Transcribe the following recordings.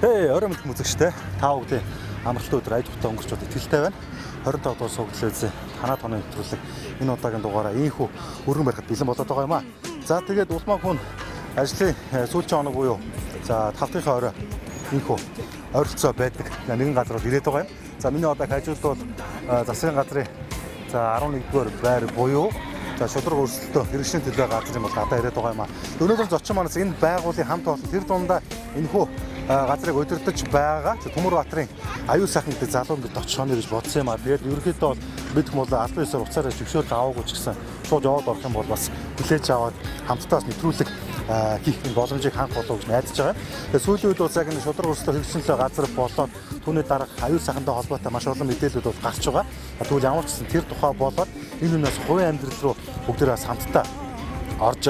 Орой мэд үзэгчтэй та бүхэн амралтын өдөр аяд хөтө өнгөрчүүд итгэлтэй байна. 25 дугаар суглалын танаа тооны нэвтрүүлэг энэ удаагийн дугаараа ийхүү өргөн барихад бэлэн болоод байгаа юм аа. За тэгээд улмаа хүн ажлын сүүлчийн хоног буюу за тавтынхаа орой ийхүү ойролцоо байдаг нэгэн газар ирээд байгаа юм. За миний одоогийн ажил бол засгийн газрын за 11-р байр буюу за шудраг өрсөлдөө хэрэгшний төлөө газрын бол гадаа ирээд байгаа юм аа. Өнөөдөр зочин манаас энэ байгууллагын хамт олон тэр дундаа энэхүү газрыг удирдах байгаа. Төмөр Баатарын аюул сайхан гэдэг залуу ингээд очино гэж бодсон юм аа. Тэгээд ерөнхийдөө бол бид хүмүүс албан ёсоор уцаараа зөвшөөрөл аваагүй ч гэсэн шууд яваад орох юм бол бас хүлээж аваад хамтдаа нэвтрүүлэг хийх боломжийг ханх болов гэж найдаж байгаа. Тэгээд сүүлийн үед бол яг энэ шудраг өрсөлдөө хэрэгжүүлэлт газар болоод түүний дараах аюул сайхантай холбоотой маш олон мэдээлэлүүд бол гарч байгаа. Тэгвэл ямар ч гэсэн тэр тухай болоод энэ хүнээс хувийн амьдрал руу бүгдээрээ хамтдаа орж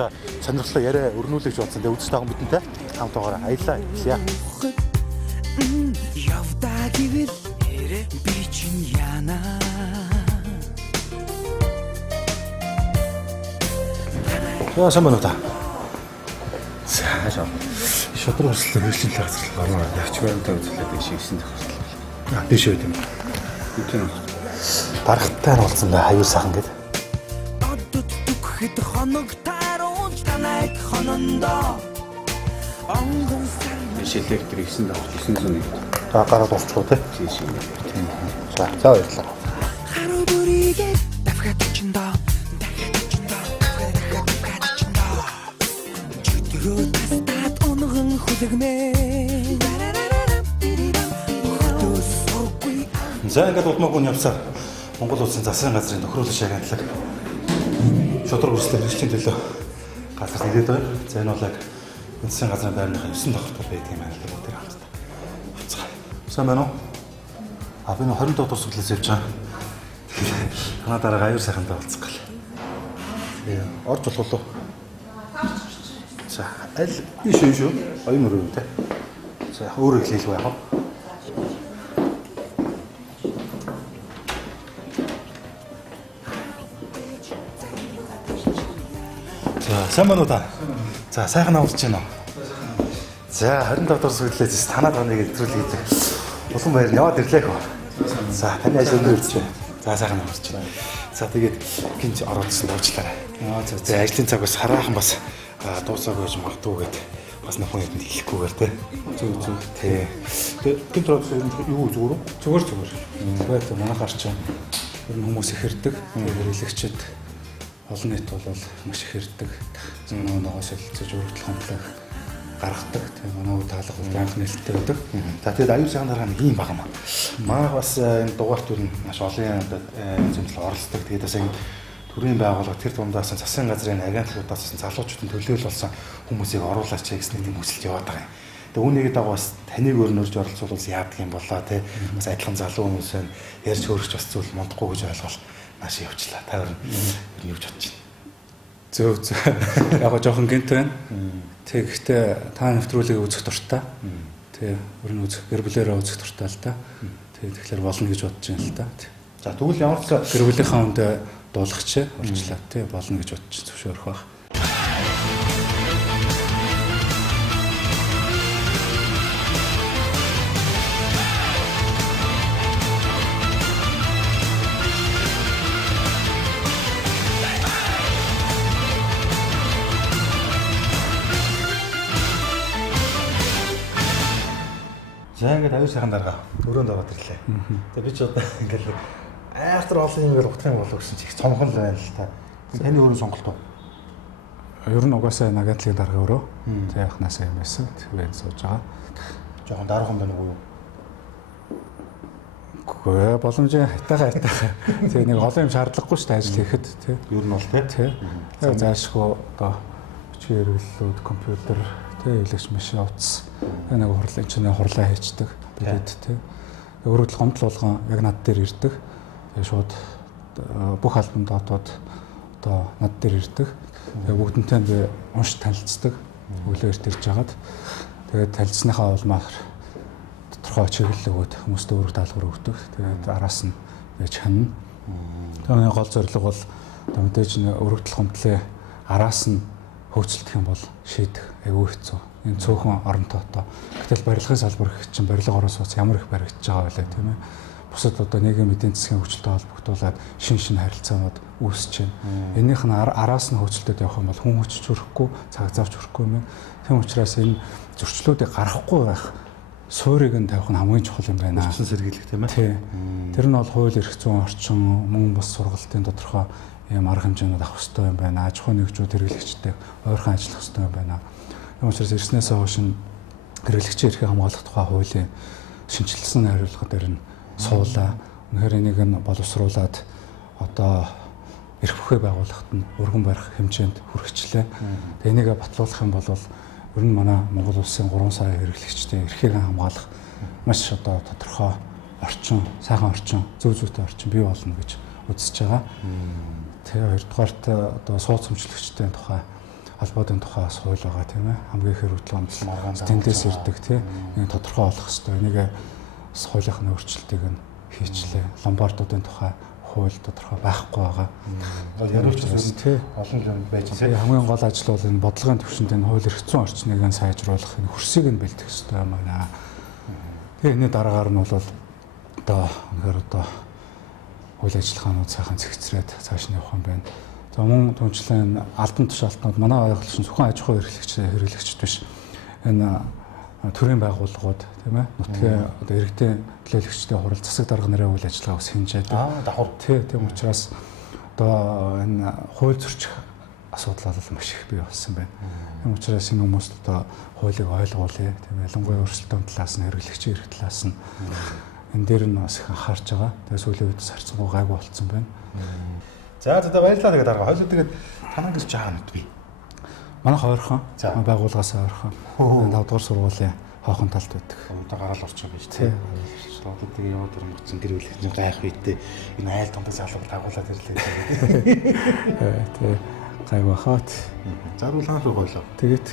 сонирхолтой яриа өрнүүлж бодсон. Тэгээд үзэж байгаа бидэнтэй хамт байгаарай. Аялаа хэлье. Явдаа гэвэл би чинь яана. Сайн байна уу та? Цаашаа шудраг өрсөлдөө хэрэгжүүлэлт газар гарна. Ягч баримтаа үзүүлээд шивсэн тохиолдол. Тийш үү юм. Тийм. Дарахтай нь болсон бай аюул сайхан гэдэг. Одод дүгхэд хоног тааруул танайг хонондоо. Онгон сан шилэг тэр 901. За гараад болчихоо тий. Тийм. За баярлалаа. харуу бүрийгээ давхад очиндоо. Чөтгөрөө тастаад онгон хүлэгмээ. За ингээд улмаа хүн явсаар Монгол улсын засгийн газрын тохируулах шагналыг шудраг өрсөлдөө хэрэгжлийн төлөө газар нэлээд байна. За энэ бол яг засгийн газрын байрныхаа 9 давхрт байдаг юм аа л гэдэг хамтдаа. Буцгаа. Сайн байна уу? Би 25 дугаар суглаас явж байгаа. Танаа дараа аюул сайхантай болцох гал. Орж болох уу? За аль биш шүү. Оюун өрөө үү те. За өөрөө хэлээгүй яах вэ? Сайн байна уу та? За сайхан амарч байна уу? За 25 дугаар суглалээс танаа тоныг нэвтрүүлэг хийдэг. Улан баяр яваад ирлээ хөө. За таны ажил өндөр үзэж байна. За сайхан амарч байна. За тэгээд гинж ороодсон уучлаарай. За ажлын цаг бас хараахан бас дуусаагүй гэж магадгүй гэдэг. Бас нөхөн хэдэнд хэлэхгүйгээр тий. Зүг. Тий. Тэгээд гинж юу зүгээр үү? Зүгээр. Тэгээд манайхаар ч ер нь хүмүүс их хэрдэг. Хэрэглэгчид олон нийт бол маш их хэрдэг. Нөгөөс солилцож өргөдөл хондлох гаргадаг. Тэгээ манай таалах бол банк нээлттэй байдаг. За тэгээд аюул сайхан дараа нэг юм баг юм аа. Манай бас энэ дугаарт юу маш олон зэмлэл оролцдог. Тэгээд бас энэ төрийн байгууллага тэр дундаас засгийн газрын агентлагуудаас залуучуудын төлөөлөл болсон хүмүүсийг оруулаач гэсэн нэг хүсэлт яваад байгаа юм. Тэгээ үүнийг дагуу бас таныг өрнөрж оролцуулбал яадаг юм болоо те. Бас адилхан залуу хүмүүс байна. Ярьж хөргөж бас зүйл мундахгүй гэж ойлгол маш явчлаа. Та юу гэж бодож байна? Зөв. Яг жоохон гинт байна. Тэгэхдээ та нэвтрүүлгийг үзэх дуртай. Тэг ер нь үзэх гэр бүлээрээ үзэх дуртай л да. Тэг тэгэхээр болно гэж бодож байна л да. За тэгвэл ямар ч гэр бүлийнхаа хүнд дуулахч орчлаа тий болно гэж бодож зөвшөөрөх байх. За ингээд аюул сайхан дараа өрөөнд ороод ирлээ. За би ч одоо ингээд айхтар олон юм утгах юм болов гэсэн чи их цомхон л байна л та. Таны өөрөө сонголт уу? Ер нь угаасаа агентлагийн дарга өрөө. За яхнасаа юм байсан. Тэгээд сууж байгаа. Жохон дараахан байна уу юу? Гэхдээ боломжтой хайтаа. Тэгээ нэг олон юм шаардлагагүй шүү дээ ажил хийхэд тий. Ер нь бол тий. Тэгээ заашгүй одоо бичгийн хэрэглэлүүд, компьютер, тий, илэгч машин утас нэг хурлын чинь хурлаа хийцдэг бидэд тий. Өөрөөр гомдол болгон яг над дээр ирдэг. Тэгээ шууд бүх албан доотод одоо над дээр ирдэг. Тэгээ бүгдэнтэй би унш танилцдаг. Өглөө эрт ирж хагаад тэгээд танилцсныхаа улмаар тодорхой чиглэл өгөөд хүмүүст өөрөг даалгавар өгдөг. Тэгээд араас нь байж хана. Тэгээд гол зорилго бол мэдээж өргөдөл гомдлын араас нь хөөцөлдөх юм бол шийдэх айгүй хэцүү. энэ цөөхөн оронтой одоо гэтэл барилгын салбар гэх чинь барилга орон сууц ямар их баригдаж байгаа байлаа тийм ээ. Бусад одоо нийгмийн эдийн засгийн хөгжилтэй холбогдуулаад шин харилцаанууд үүсэж байна. Энийх нь араас нь хөгжилтэд явах юм бол хүн хүч хүрэхгүй, цаг завч хүрэхгүй юм. Тийм учраас энэ зөрчлүүдийг гаргахгүй байх суурийг нь тавих нь хамгийн чухал юм байна. Хүчин сэргийлэх тийм ээ. Тий. Тэр нь бол хууль эрх зүйн орчин, мөн бас сургалтын тодорхой ийм арга хэмжээнүүд авах хэрэгтэй юм байна. Аж ахуйн нэгжүүд хэрэглэгчтэй ойрхон ажиллах хэрэгтэй юм байна. Тийм учраас ирснээс хойш хэрэглэгчийн эрхийг хамгаалах тухай хуулийн шинжилсэн хариулга дээр нь суулаа. Үнэхээр энийг нь боловсруулад одоо эрх бүхий байгууллагт нь өргөн барих хэмжээнд хүрчихлээ. Тэгээ энийг батлуулах юм бол ер нь манай Монгол улсын 3 сая хэрэглэгчдийн эрхийг хамгаалах маш одоо тодорхой орчин, сайхан орчин, зөв зүйтэй орчин бий болно гэж үзэж байгаа. Тэгээ хоёрдугаарт одоо сууц өмчлөгчдийн тухай албаудын тухай бас хууль байгаа тийм ээ. Хамгийн их хөдөлгөөн тэндээс ирдэг тийм. Нэг тодорхой олох хэрэгтэй. Энийг бас хуулийнхны өөрчлөлтийг нь хийчлээ. Ломбардуудын тухай хууль тодорхой байхгүй байгаа. Яривч олон юм байж байгаа. Хамгийн гол ажил бол энэ бодлогын түвшинд энэ хууль эрх зүйн орчныг нь сайжруулах, энэ хөрсийг нь бэлтгэх хэрэгтэй юм байна. Тэгээ энэний дараагаар нь бол одоо үнэхээр одоо хууль ажиллагаанууд сайхан цэгцрээд цааш нь явах юм байна. За мөн түнчлэн албан тушаалтнууд манай ойлголт нь зөвхөн аж ахуй хэрэглэгчд биш. Энэ төрийн байгууллагууд тийм ээ нутгийн одоо иргэдийн төлөөлөгчдийн хурал засаг дарга нарын үйл ажиллагаа бас хэмжээд давхар тийм учраас одоо энэ хууль зөрчих асуудал бол маш их бий болсон байна. Тийм учраас энэ хүмүүст одоо хуулийг ойлгуулъя тийм ээ ялангуяа өрсөлдөөн талаас нь хэрэглэгчийн эрх талаас нь энэ дээр нь бас их анхаарч байгаа. Тэгээ сүүлийн үед харьцангуй гайгүй болцсон байна. За баярлалаа тэгээд арга. Хоёул тэгээд танаа гэж жаа нүд бий. Манайх ойрхон байгууллагаас ойрхон 5 дугаар сургуулийн хоохон талд байдаг. Одоо гараал орчих юм биш тийм. Одоо тэгээ яваад ирэнгүүт гэр бүлийн гайх үйтэй энэ айл дундаас албал тагуулаад ирлээ. Тий. Гайгүй хаад. Заруулах уу гойлоо. Тэгээд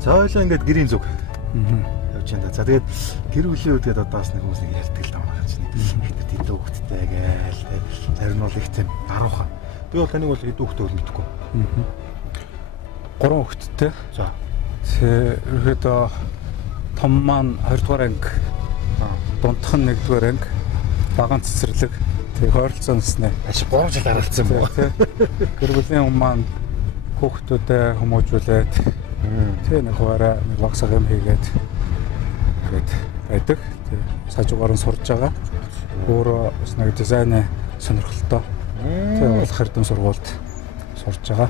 за ойлоо ингээд гэрийн зүг явж байна. За тэгээд гэр бүлийн үгээд одоо бас нэг хүмүүс нэг ярьдаг л даа маань чинь. Хэд тэд хүүхэдтэй гээл зарим нь бол их тийм даруухан. Би бол таныг бол хэд хүүхэдтэй бол мэдэхгүй. 3 хүүхэдтэй. За. Тэгээ ерөөдөө том маань 2 дугаар анги, дундх нь 1 дугаар анги, багаан цэцэрлэг. Тэгээ хойролцоо насны. 3 жил харилцсан юм уу? Гэр бүлийн хүмүүс маань хүүхдүүдэд хүмүүжүүлээд тэгээ нэг хуваараа нэг баг сагам хийгээд байдаг. Тэгээ сажуугаар нь сурж байгаа. Өөрөө бас нэг дизайны сонирхолтой. Тэгээ урлах эрдэм сургуульд сурж байгаа.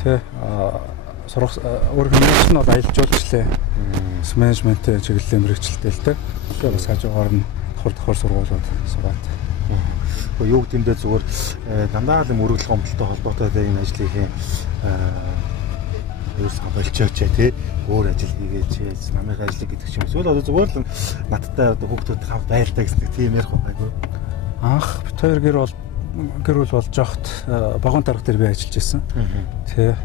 Тэгээ сурах өөр хүмүүс нь бол аялал жуулчлалын менежментийн чиглэлийн мэргэжилтэй л дээ. Тэгээ бас хажуугаар нь давхар сургуулиуд сураад. Гэхдээ юу гэмдээ зүгээр дандаа л мөрөглөх гомдолтой холбоотой энэ ажлын ерөөсөө болчихооч тий өөр ажил хийгээч намайг ажил гэдэг ч юм. Эсвэл одоо зүгээр л надтай одоо хүүхдүүд хамт байлдаа гэсэн тийм ярих байгаагүй. Анх бит хоёр гэр бүл болж байхад багуун дарга дээр би ажиллаж байсан. Тий.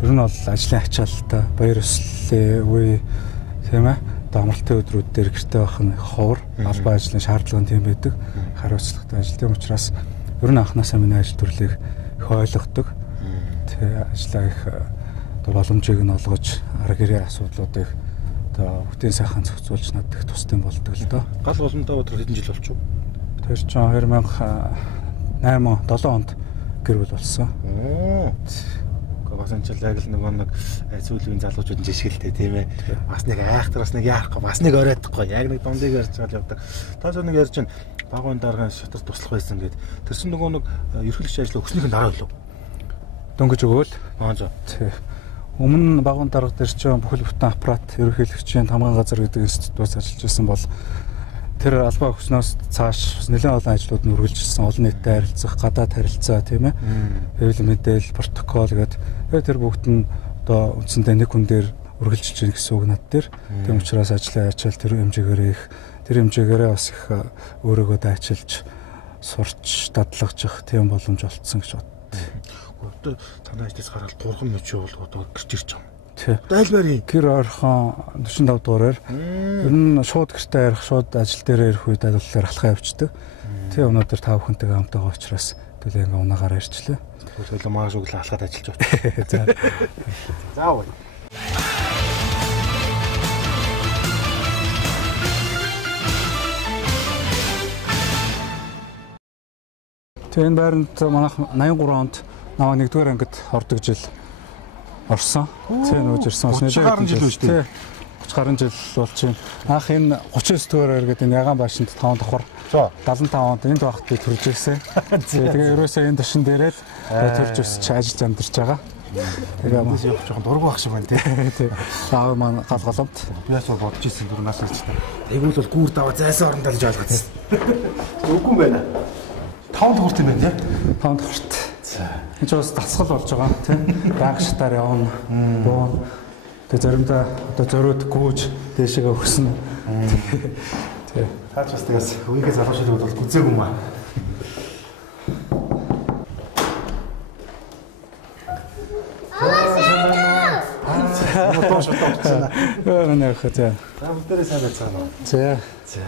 Ер нь бол ажлын ачаалтаа баяр ёслолын үе тийм ээ. Одоо амралтын өдрүүд дээр гэртээ байх нь ховор албан ажлын шаардлага нь тийм байдаг. Хариуцлагатай ажил. Тийм учраас ер нь анхнаасаа миний ажил төрлийг их ойлгодог. Тий ажлаа их боломжийг нь олгож арга гэрээ асуудлуудыг одоо бүтээн сайхан зохицуулж надад их тустай болдог л доо. Гал боломжтой өдөр хэдэн жил болчих вэ? Тэр чинь 2008-7 онд гэр бүл болсон. Бас энэ ч яг л нэг сүүлийн залуучууд нь жишгэлтэй тийм ээ. Бас нэг айхтар бас нэг яахгүй, бас нэг ороодохгүй. Яг нэг дундыг ярьж гал явдаг. Та зөв нэг ярьж чинь багуун даргын шатар туслах байсан гэд. Тэрсэн нөгөө нэг ерхийлэгч ажил өгснийхэн дараа юу? Дөнгөж өгөөл. За. Тий. Өмнө нь багуун дарга дээр чинь бүхэл бүтэн аппарат ерөнхийлөгчийн хамгаан газар гэдэг институтаас ажиллаж байсан бол тэр албан өгснөөс цааш нэлээд олон ажлууд нь үргэлжилсэн. Олон нийтэд харилцах, гадаад харилцаа тийм ээ. Хэвлэл мэдээлэл, протокол гэдэг. Тэр бүгд нь одоо үндсэндээ нэг хүн дээр үргэлжилж байна гэсэн үг над дээр. Тийм учраас ажлаа ачаал тэр хэмжээгээрээ бас их өөрийгөө дайчилж сурч дадлагжих тийм боломж олцсон гэж бод. Одоо танай ажлаас гараад 3 минут шүү бол одоо гэрч ирж байгаа. Тий. Дайлбарын Гэр орхон 45 дугаараар ер нь шууд гэртээ ярих, шууд ажил дээр ирэх үед алуулаар алхаа явчихдаг. Тий өнөөдөр та бүхэнтэйгээ хамтаа байгаа учраас төлөө ингээ унаагаар ирчлээ. төлөө мааш өглөө алхаад ажиллаж байна. За. Заавал. Тэгээ энэ байранд манайх 83 онд наваа 1-р ангид ордог жил орсон. Тий нүүж ирсэн. 30 гаруй жил үү? Тий. 30 гаруй жил болж байна. Анх энэ 39-р гэдэг энэ ягаан баашинд 5 давхар 75 онд энд багт би төрж ирсэн. Тэгээ ерөөсөө энэ тушин дээрээ л төрж өсч ажиллаж амьдарч байгаа. Тэгээ Мэдээс явах жоохон дургу байх шиг байна тий. Аав маань гал голомт. Би ясаа бодож ирсэн дурнаас ирж та. Тэгвэл бол гүүр даваа зайсан орондоо л ойлгоцсон. Үгүй юм байна. 5 дуурт юм байна тий. 5 давхарт. За. Энэ ч бас дасгал болж байгаа тий. Банк шатаар явна. Буу. Тэгээ заримдаа одоо зориуд гүйж дээшээгээ өгсөн. Тий. Таач бас тэгээс үеийнхээ залуучууд бол гүзээг юм аа. Тоош тоочна. Нэх тий. За бүгдээрээ сайн байцгаана уу. За. За.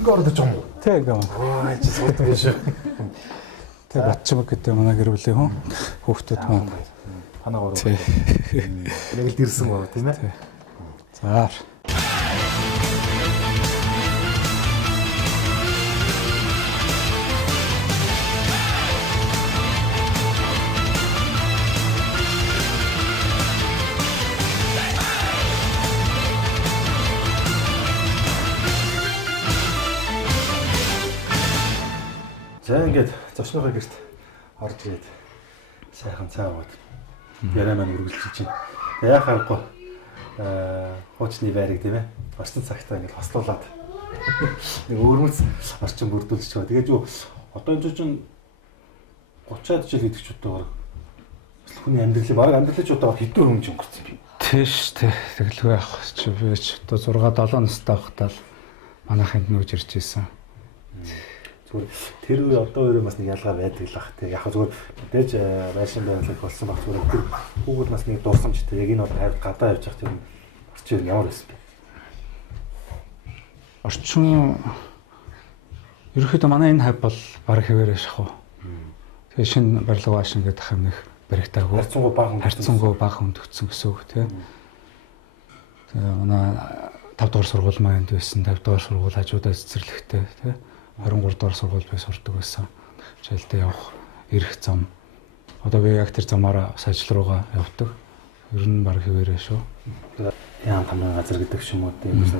Ингээ ордож юм уу? Тий гам. Аа чи суудаг шүү. Тэг Батчмаг гэдэг манай гэр бүлийн хүн хүүхдүүд маань Ханаа гоо. тий. Яг л дэрсэн гоо тийм ээ. За. За ингээд зочныхоо гэрт орж ирээд сайхан цай уугаад яриа маань үргэлжлэж байна. Тэгээ яах аргагүй хуучны байрыг тийм ээ. Орчин цагтаа ингээд хослуулад нэг өөрмөц орчин бүрдүүлж байгаа. Тэгээд юу одоо энэ чинь 30-аад жил гэдэг ч удаагаар хүний амьдралыг баг амьдралч удаагаар хэдэн хөнгө өнгөрцөн юм. Тийш тий. Тэгэлгүй явах чи би ч одоо 6-7 настай байхдаа л манайханд нүүж ирж ийсэн. Зүгээр тэр үе одоо өөрөө бас нэг ялгаа байдаг л ах тий. Яг зүгээр мэдээж байшин байрлал болсон баг зүгээр тэр хүүхэд нас нэг дурсамжтай яг энэ бол хайр гадаа явж байгаа тийм орчин ямар байсан бэ? Орчин ерөөхдөө манай энэ хайп бол баг хэвээрээ шахав. Тэгээ шинэ барилга баашин гэдэг хам нэг баригтаагүй. Харьцангуй бага хөндөгдсөн гэсэн үг тий. Тэгээ манай 5 дугаар сургууль маань байсан. 50 дугаар сургууль хажуудаа цэцэрлэгтэй тий. 23 дугаар сургууль би сурдаг байсан. Хичээлдээ явах ирэх зам. Одоо би яг тэр замаараа ажил руугаа явдаг. Ер нь баг хэвээрээ шүү. Яам тамны газар гэдэг ч юм уу тийм бас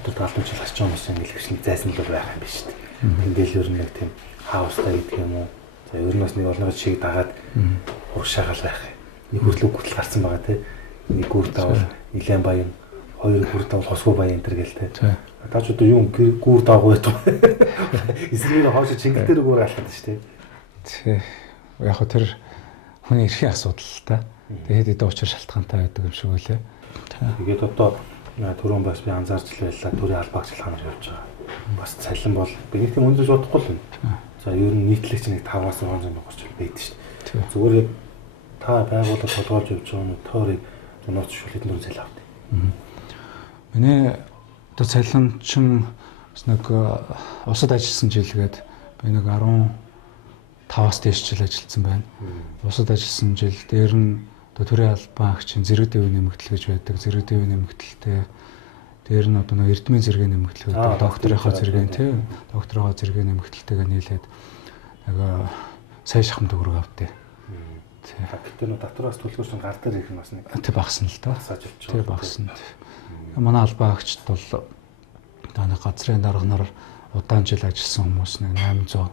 өдөр талбай жил гарч байгаа юм шиг ингээл зайсан л байх юм биш үү. Тэндэл ер нь яг тийм хаустай гэдэг юм уу. За ер нь бас нэг олонний шиг дагаад урагшаагаал байх. Нэг хүртэл гүтэл гарсан байгаа тийм. Нэг гүр давал нилээн баян, хоёр гүр давал хосгүй баян энэ төр гээл тийм. Таач одоо юу гүр давгүй байх. Эсрэг нь хоошо чингэл дээр гүр алхаад шүү дээ. Тий. Яг хөө тэр хүний эрхийн асуудал л та. Тэгээд хэдэн учир шалтгаантай байдаг юм шиг үлээ. Тэгээд одоо түрүүн бас би анзаарч л байлаа. Төрийн албаагчлахаар явж байгаа. Бас цалин бол би нэг тийм өндөр бодохгүй л юм. За ер нь нийтлэгч нэг 5-600 мянга орчим байдаг шүү дээ. Зүгээр яг та байгууллага толгойлж явж байгаа нь тоорыг нууц шүлэдэн дүн цалин авдаг. Миний одоо цалин чинь нэг усад ажилласан жилгээд би нэг 15-аас дээш жил ажилласан байна. Усад ажилласан жил дээр нь одоо төрийн албаагчийн зэрэг дэвийн нэмэгдэл гэж байдаг. Зэрэг дэвийн нэмэгдэлтэй дээр нь одоо нэг эрдмийн зэргийн нэмэгдэл байдаг. Докторийнхоо зэргийн тий. Докторийнхоо зэргийн нэмэгдэлтэйгээ нийлээд нэг сая шахам төгрөг авдээ. Тий. Гэтэ нөө татвараас төлөхөс гар дээр ирэх нь бас нэг тий багсан л да. Тий багсан. Манай албаагчд бол одоо нэг газрын дарганаар удаан жил ажилласан хүмүүс нэг 800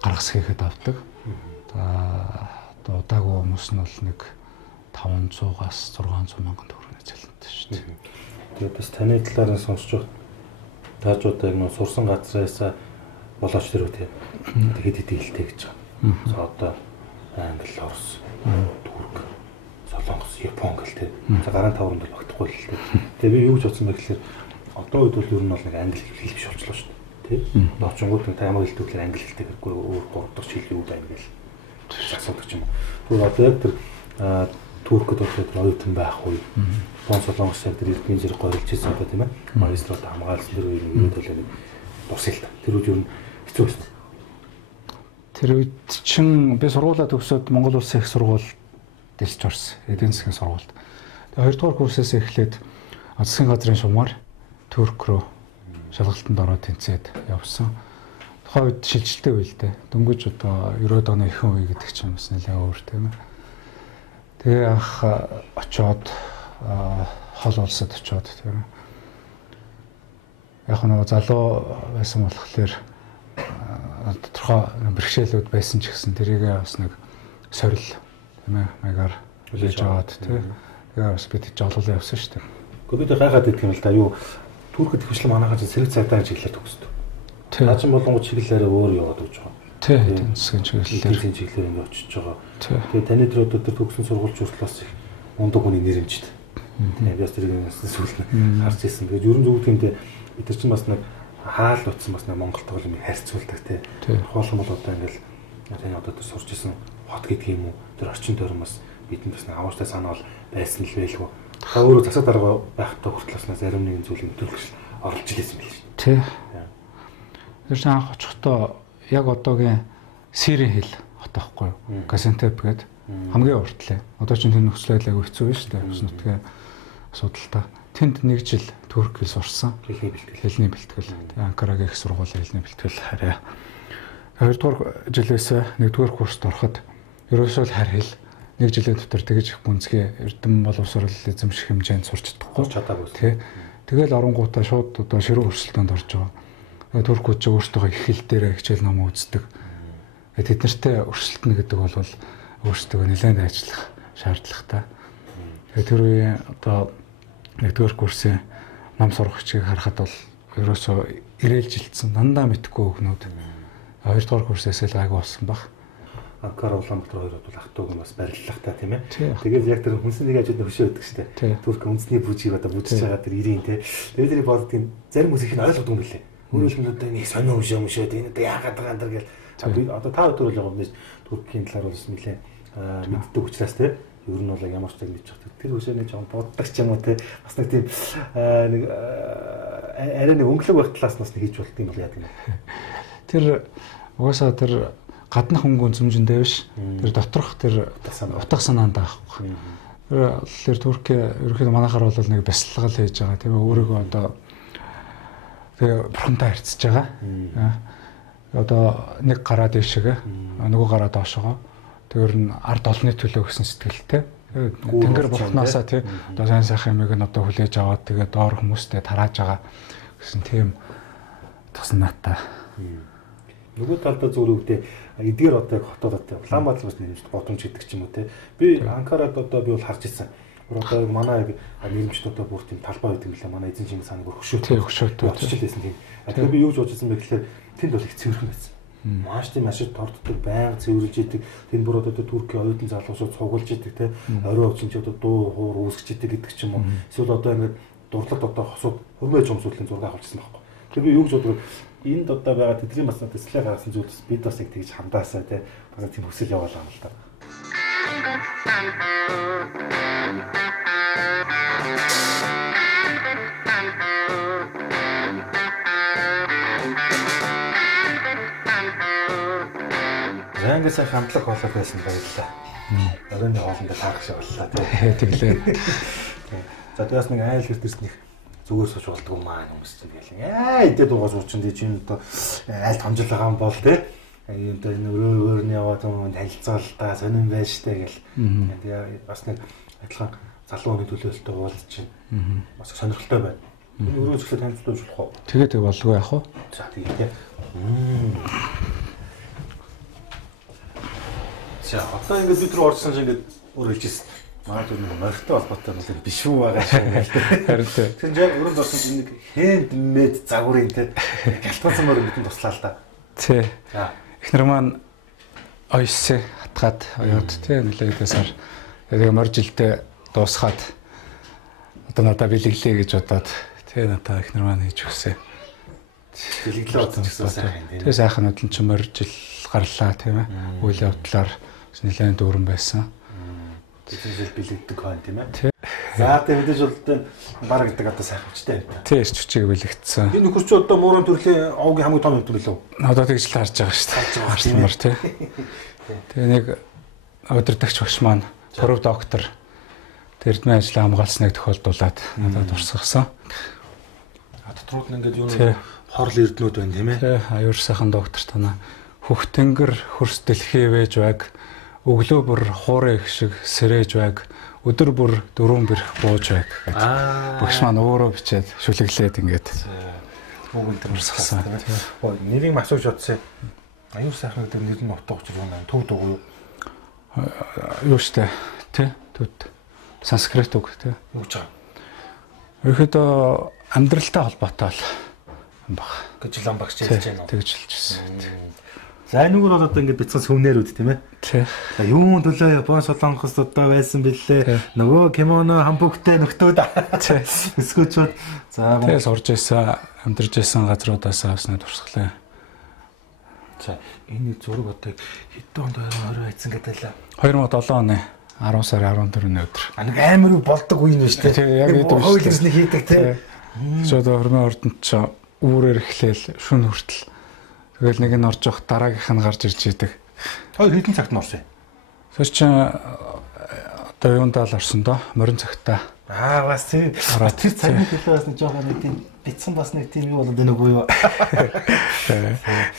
гаргас хийхэд авдаг. Одоо удаагүй хүмүүс нь бол нэг 500-аас 600 мянган төгрөгийн цалинтай шүү дээ. Тэгээд бас таны талаар нь сонсч таажууд яг нөө сурсан газраас болооч дөрөв тийм. Тэгэхэд хилтэй гэж байгаа. За одоо Англи, Орос, Турк, Солонгос, Япон гэл тийм. За гарын тавранд бол багтахгүй л тийм. Тэгээ би юу гэж бодсон бэ гэхээр одоо үед бол ер нь бол нэг англи хэл биш болчихлоо шүү дээ. Тийм. Очингууд нь таймаг хэлтүүлэр англи хэлтэй гэхгүй өөр 3 дахь хэл юу байна гэл асуудаг юм. Тэгвэл одоо яг тэр Туркд одоо оюутан байх үе. Япон солонгос яг тэр эрдмийн зэрэг горилж ирсэн одоо тийм ээ. Магиструуд хамгаалсан тэр үеийн ирээд төлөө дурсаа л та. Тэр үед юу хэцүү байсан. Тэр үед чин би сургуулаа төгсөөд Монгол Улсын их сургуульд дэлж орсон. Эдийн засгийн сургуульд. Тэгээ хоёрдугаар курсээс эхлээд засгийн газрын шугамар Турк руу шалгалтанд ороод тэнцээд явсан. Тухайн үед шилжилттэй үе л дээ. Дөнгөж одоо 90-аад оны ихэнх үе гэдэг чинь бас нэлээд өөр тийм ээ. Тэгээ анх очоод хол улсад очоод тийм ээ. Яг нэг залуу байсан болохоор тодорхой бэрхшээлүүд байсан ч гэсэн тэрийг бас нэг сорил тийм ээ маягаар хүлээж аваад тийм. Тэгээ бас бид жолоолоо явсан шүү дээ. Гэхдээ бид гайхаад идэх юм л да. Юу Туркд хвшлэн манайхаа зэрэг цагдаа чиглэлээр төгсдөг. Наачим болонгууд чиглэлээрээ өөр яваад өгч байгаа. Тийм засгийн чиглэлээр ингэ очиж байгаа. Тэгээ таны тэр одоо тэр төгсөн сургууль хүртэл бас их мундаг хүний нэрэмжтэй. Тийм яс тэрийг сүүлд харж ирсэн. Тэгээд ерөн зөв гэмдээ бид нар чинь бас нэг хаал утсан бас нэг Монголтойгоо юм харьцуулдаг тийм. Тухайлбал бол одоо ингээл таны одоо тэр сурч исэн хот гэдэг юм уу тэр орчин тойрон бас бидэнд бас нэг авааштай санаал байсан л байлгүй. Та өөрөө засаг дарга байхдаа хүртэл бас зарим нэгэн зүйлийг төлөвлөж оролж илээсэн байл шүү. Тийм. Тэр чинь анх очихдоо яг одоогийн Сирийн хэл хот аахгүй юу? Газиантеп гэдэг хамгийн уртлаа. Одоо чинь тэр нөхцөл байдал аягүй хэцүү байна шүү дээ. Ус нутгийн асуудалтай. Тэнд нэг жил турк хэл сурсан. Хэлний бэлтгэл. Тэгээ Анкарагийн их сургуулийн хэлний бэлтгэл харьяа. Хоёрдугаар жилээс нэгдүгээр курст ороход ерөөсөө л харь хэл нэг жилийн дотор тэгэж их гүнзгий эрдэм боловсрол эзэмших хэмжээнд сурч чадахгүй. Тэгэл оронгуудаа шууд одоо ширүү хөрсөлтөнд орж байгаа. Туркууд ч өөрсдөө их хэл дээр хичээл ном үздэг. Тэд нартэй өрсөлдөнө гэдэг бол өөрсдөө нэлээд ажиллах шаардлагатай. Тэгээ тэр үеийн одоо нэгдүгээр курсын ном сурагчийг харахад бол ерөөсөө ирээлжилсэн дандаа мэдхгүй өгнүүд. Хоёрдугаар курсээс л гайгүй болсон баг. Анкара Улаанбаатар хоёрод бол ах トゥ уг бас бариллагатай тийм ээ. Тэгээд яг тэр хүнсний хажууд хөшөө өгдөг шүү дээ. Турк үндэсний бүжиг одоо бүжиж байгаа тэр 90-ийн тийм. Тэгээд тэрийг боддгийн зарим хүмүүс их нь ойлгодог юм билээ. Өөрөөр хэлбэл одоо нэг сонио хөшөөд энэ одоо яагаад байгаа энэ гэл. Би одоо та өдөр л байгаа юм биш. Туркийн талаар бол нэлээ мэддэг учраас тийм. Ер нь бол ямар ч зүйл мэдчих. Тэр хөшөөний жоон боддог ч юм уу тийм. Бас нэг тийм нэг арай нэг өнгөлөг байх талаас нас хийж болт юм бол яа гэв. Тэр угаасаа тэр гаднах өнгөн зэмжиндээ биш. Тэр доторх тэр утга санаанд байхгүй. Тэр Туркийн ерөнхийдөө манайхаар бол нэг бясалгал хийж байгаа. Тийм өөрийгөө одоо тэгээ бурхантай харьцаж байгаа. Одоо нэг гараа дэшгээ, нөгөө гараа доошоо. Тэр нь ард олонны төлөө гэсэн сэтгэлтэй. Тэнгэр бурхнаасаа тий одоо сайн сайхан юмыг нь одоо хүлээж аваад тэгээ доор хүмүүстэй тарааж байгаа гэсэн тийм туснаатай. Нөгөө талдаа зүгээр үгдээ эдгээр одоо яг хотоодтой Улаанбаатар бас нэрмжт годомж гэдэг ч юм уу те. Би Анкарад одоо би бол харж ирсэн. Одоо манай нэрмжт одоо бүр тийм талбай байдаг юм лээ. Манай эзэн Чингис хааны бүр хөшөөтэй очиж байсан тийм. Тэгэхээр би юу ч бодсон бэ гэхээр тэнд бол их цэвэрхэн байсан. Маш тийм ашиг торддог, байнга цэвэрлж идэг. Тэнд бүр одоо Туркийн оюутан залуусууд цуглаж идэг те. Орой уучинч одоо дуу хуур үүсгэж идэг гэдэг ч юм уу. Эсвэл одоо ингээд дурлалд одоо хосууд хөрмөө жомсуулын зураг авчихсан байхгүй. Тэгэхээр би юу ч бодвол энд одоо байгаа тэдний бас дэслэг гаргасан зүйлс бид бас яг тэгж хамдаасаа те бас тийм хүсэл яваалаа юм л та. Зангасаа хамтлаг болоод байсан байлаа. Оройн хоолндоо таарах шиг боллоо те. Тэглээ. За тэгээс нэг айл хэрдэрснэх зүгээр сууж болдгоо маа хүмүүс чинь гээл. Эдээд угаас уучин дий чинь одоо айл томжил байгаа юм бол те. Энэ одоо энэ өөрөөр яваад юм танилцаалдаа сонирн байж штэ гээл. Тэгээ бас нэг адилхан залууны төлөөлөлтөй уулз чинь. Бас сонирхолтой байна. Энэ өөрөө зөвхөн танилцуулж болох уу? Тэгээд болгүй яах вэ? За тэгээ те. За одоо ингээд бид рүү орсон чинь ингээд өөр хэлжсэн. Магадгүй нэг морьтой холбоотой нэг биш үү байгаа шүү. Харин тий. Тэр яг өрөөнд орсон чинь нэг хэндмэд загварын те галтгуулсан морь бидэнд туслаа л да. Тий. Эхнэр маань ойс хатгаад оёод тий нэлээд сар тэгээ морь жилдээ дуусгаад одоо надад бэлэглээ гэж бодоод тий надад эхнэр маань хийж өгсөн. Бэлэглээ бодсон гэсэн сайхан тий. Тэгээ сайхнууд нь ч морь жил гарлаа тийм ээ. Үйл явдлаар нэлээд дүүрэн байсан. эзэншил бэлэгддэг хойно тийм ээ. За тэгээ мэдээж бол баг гэдэг одоо сайхан хүчтэй байна. Тий, эрч хүчийг бэлэгдсэн. Энэ нөхөрч одоо муурын төрлийн овгийн хамгийн том юм лөө. Одоо тэгж л харж байгаа шүү дээ. Харсмар тий. Тэгээ нэг удирдагч багш маань Төрөв доктор тэрдмийн ажлаа хамгаалсныг тохиолдуулаад надад дурсгасан. Доторууд нь ингээд юу нэг хорл эрдэнүүд байна тийм ээ. Тий, аюур сайхан доктор танаа хөхтэнгэр хөрс дэлхий вэж байг, өглөө бүр хуурай их шиг сэрэж байг, өдөр бүр дөрвөн бэрх бууж байг гэдэг. Багш маань өөрөө бичээд шүлэглээд ингээд мөнгө энэ дурсгасан. Нэрийг асууж бодсон. Аюур сайхан гэдэг нэр нь утга учир юу нэ? Төв дуу юу? Юу штэ тий төд санскрит үг тий юу ч аа. Ерөөдөө амьдралтай холбоотой юм баг. Гэж лам багч хэлж байна уу? Тэгж хэлжсэн. За энэгээр бол одоо ингээд бяцхан сүмнэрүүд тийм ээ. Тий. За юун төлөө Япон Солонгос одоо байсан бэлээ. Нөгөө кимоно хамбогтэй нөхдүүд. Тий. Өсгөөчүүд. За тэгээс орж исэн амьдарч исэн газруудаас авснаа турсгалаа. За энэ зураг одоо хэдэн онд 20 хайцсан гэдэлээ. 2007 оны 10 сарын 14-ний өдөр. Нэг амар болдог үе юм шүү дээ. Тий, яг ийм шүү. Хойл ирсний хийдэг тий. Жоод хормын ордонд ч үүрээр эхлээл шүн хүртэл. Тэгэл нэг нь орж явах дараагийнх нь гарч ирж идэг. Хоёр хэдэн цагт нь орсон юм? Тэр чинь одоо юундаа л орсон доо, морин цагтаа. Бас тэр цагийн төлөөс нь жоохон нэг тийм битсэн бас нэг тийм юу болоод байна уу юу?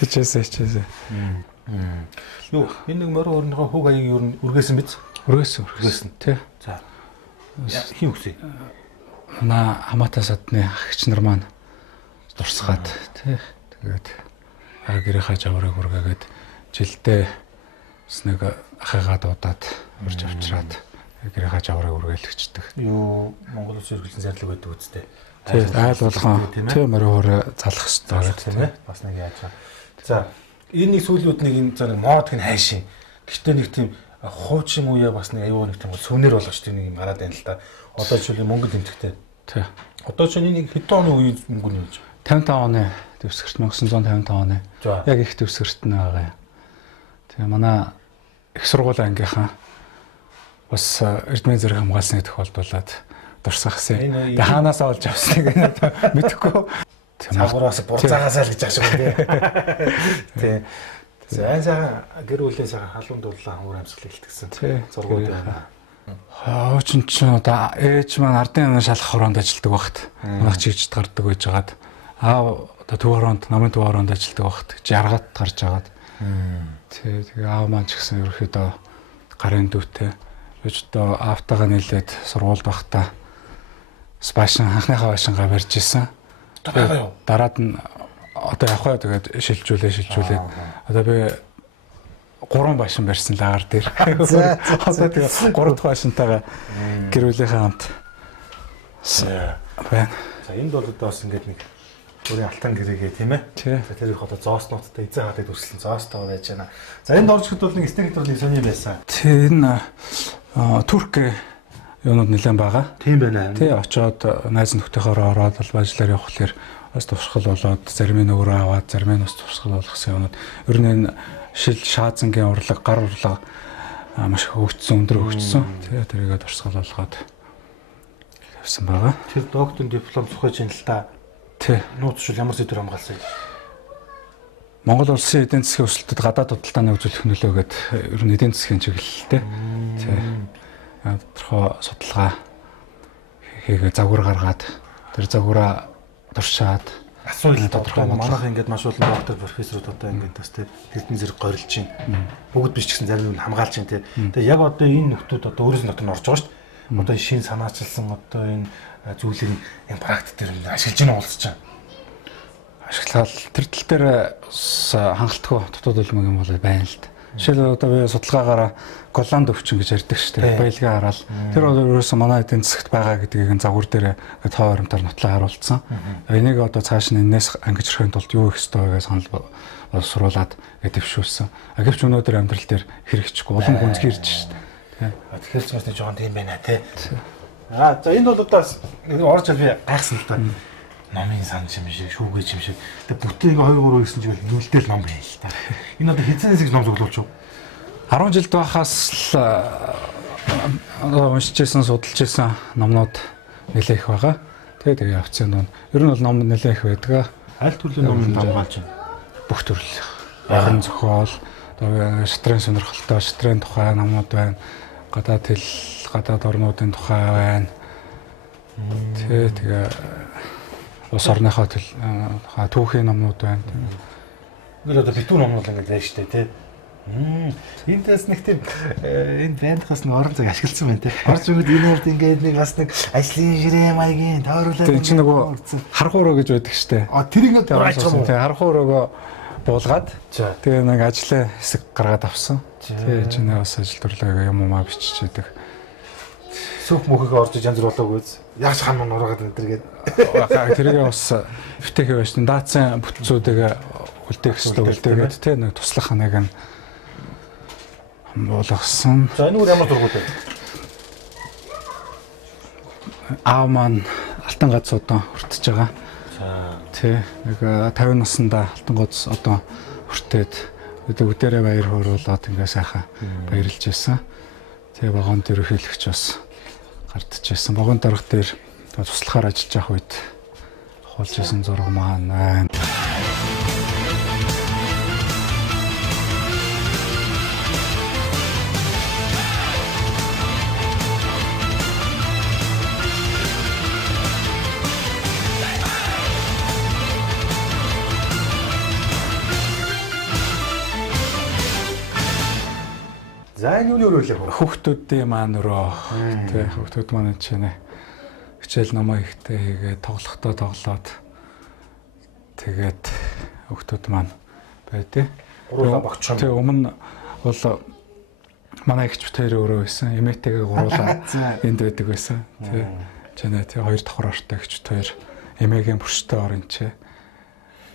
Хичээсээ. Юу энэ нэг морин өрнөхөө хөг аяг юу үргээсэн биз? Үргээсэн. Тий. За. Хин үсэ. Мана хамаатай садны агч нар маань дурсгаад тий. Тэгээд гэрийнхаа жаврыг үргээгээд жилдээ бас нэг ахыгаа дуудаад урьж авчираад гэрийнхаа жаврыг үргэлжлэгчдэг. Юу Монгол улс эрхлэн зарлаг байдаг үстэй. Тий, айл болгон тий морин хөрөө залах хэрэгтэй тийм ээ. Бас нэг яаж байгаа. За энэ нэг сүүлүүд нэг энэ зэрэг мод гэн хайшин. Гэхдээ нэг тийм хуучин үеэ бас нэг аюу нэг тийм сүнээр болгож тийм нэг юм гараад байна л да. Одоо жишээл Монгол тэмдэгтэй. Тий. Одоо ч нэг хэдэн оны үеийн мөнгө нь юу? 55 оны дэвсгэрт 1955 оны. Яг их дэвсгэрт нь байгаа юм. Тэгээ манай их сургуулийн ангийнхан бас эрдмийн зэрэг хамгаалсныг тохиолдуулаад дурсгасан. Тэгээ хаанаас олж авсныг мэдэхгүй. Цагуураас бурцаагаасаа л гэж ашиг үү. Тий. Сайн гэр бүлийн сайхан халуун дуулаа өөр амьсгал илтгэсэн. Зургууд байна. Чин ч одоо ээж маань ардын шалах хороонд ажилладаг багт. Манайх чигжид гардаг байж байгаад аав одоо төв хороонд намын төв хороонд ажилладаг багт жаргаад гарч агаад. Тэгээ аав маань ч гэсэн ерөөхдөө гарын дүүтэй. Гэж одоо аавтайгаа нийлээд сургуульд байхдаа спашин анхныхаа башингаа барьж исэн. Дараад нь одоо явхаа тэгээд шилжүүлээ. Одоо би 3 башин барьсан лагаар дээр. За тэгээд 3 дахь башинтайгаа гэр бүлийнхээ хамт. Байна. За энд бол одоо бас ингээд нэг өөрийн алтан гэрээгээ тийм ээ. За тэр их одоо зооснуудтай эзэн хадад үргэлжлэн зоостой байж байна. За энд орж ихэд бол нэг стейк төрлийн сони байсан. Энэ турк юунууд нэлээд байгаа. Тийм байна. Тий очоод найз нөхдөйхөөр ороод албажлаар явхлаэр бас туршгал болоод зарим нь өөрөө аваад зарим нь бас туршгал болгосон юмуд. Ер нь энэ шил шаазангийн урлаг, гар урлаг маш их хөгжсөн, өндөр хөгжсөн. Тэгээ тэрийгээ туршгал болгоод тавьсан байгаа. Тэр докторийн диплом зохиож ин л та. Тий. Нууц шил ямар сэдвэр хамгаалсан юм? Монгол улсын эдийн засгийн өсөлтөд гадаад худалдааны үзүүлэх нөлөөгээд ер нь эдийн засгийн чиглэлтэй. Тий. Тодорхой судалгаа хийгээ загвар гаргаад тэр загвараа туршаад асуулт тодорхой манайх ингээд маш олон доктор профессорууд одоо ингээд бас тэр эрдэнэ зэрэг горилж байна. Бүгд биш гэсэн зарим нь хамгаалж байна тий. Тэгээ яг одоо энэ нөхдүүд одоо өөрөөс нь дотор нь орж байгаа шүү дээ. Одоо шинэ санаачилсан одоо энэ зүйлийг энэ практик дээр ашиглаж гин уулзч байгаа. Ашиглал тэр тал дээр хангалтгүй дотоод үлмэг юм бол байна л да. Жишээлбэл одоо би судалгаагаараа Голланд өвчин гэж ярьдаг шүү дээ. Баялгаа хараад тэр бол ерөөсөө манай эдийн засагт байгаа гэдгийг загвар дээр тоо баримтаар нотлоо харуулсан. Энийг одоо цааш нь энэс ангиж өрхийн тулд юу их ёстой гэж санал боловсруулад дэвшүүлсэн. Гэвч өнөөдөр амьдрал дээр хэрэгжихгүй улам гүнзгийрч шүү дээ. Тэгэхээр ч бас нэг жоон тийм байна тий. За энэ бол одоо нэг орж ал би гайхсан л да. Номын сан юм шиг, шүүгээ юм шиг. Тэгээ бүтээг 2 3 гэсэн чигээр нүлдэл ном байл л та. Энэ одоо хэзээс их ном зөвлүүлж юу? 10 жилд байхаас л уншижсэн, судалж байсан номнууд нэлээд их байгаа. Тэгээ явцсан нь. Ер нь бол ном нэлээд их байдаг. Аль төрлийн ном хамгаалж байна? Бүх төрөл. Яран зохиол, одоо шатрын сонирхолтой, шатрын тухай номнууд байна. Гадаад хэл, гадаад орнуудын тухай байна. Тэгээ улс орныхоо түүхийн номнууд байна. Ингээд одоо битүүр номнууд ингээд байж штэ тий. Эндээс нэг тийм энэ байндахаас нэг орон зай ашигласан байна тий. Орж өгöd энэ үрд ингээд нэг бас нэг ажлын ширээ маягийн тойруулаад тийм чи нөгөө хархуураа гэж байдаг штэ. Тэр ингээд дураач юм уу? Тийм хархуураа буулгаад тэгээ нэг ажлын хэсэг гаргаад авсан. Тэгээ чи нэг бас ажил төрлөө юм уу бичиж байдаг. Сүх мөхөг орж янз бүр болоогүй. Яг хан мөн ураагаад энэ төргээд. Тэрийг бас битээхээ байж тэн даацсан бүтцүүдийг үлдээх хэрэгтэй үлдээгээд тий нэг туслах нэг нь болгосон. За энэ үр ямар дургууд вэ? Аав маань алтан гац одоо хүртэж байгаа. Тий нэг 50 наснда алтан гац одоо хүртээд өдөрөө баяр хууруулаад ингээ сайхан баярлж байсан. Тэгээ вагон дээр өрхөөлөгч бас гардж байсан. Вагон дарга дээр туслахаар ажиллаж байх үед хулж исэн зураг маань байна. За энэ юу нөрөөлөх вэ? Хүүхдүүдийн маань өрөө тий хүүхдүүд маань чинь хичээл намаа ихтэй хийгээд тоглоод тэгээд хүүхдүүд маань байдیں۔ Гуруула багч юм. Тий өмнө бол манай ихч битээр өрөө байсан. Эмээтэйгээ гуруула энд байдаг байсан. Тий чинээ тий хоёр давхар ортой ихч битээр эмээгийн бүрштэй оронч.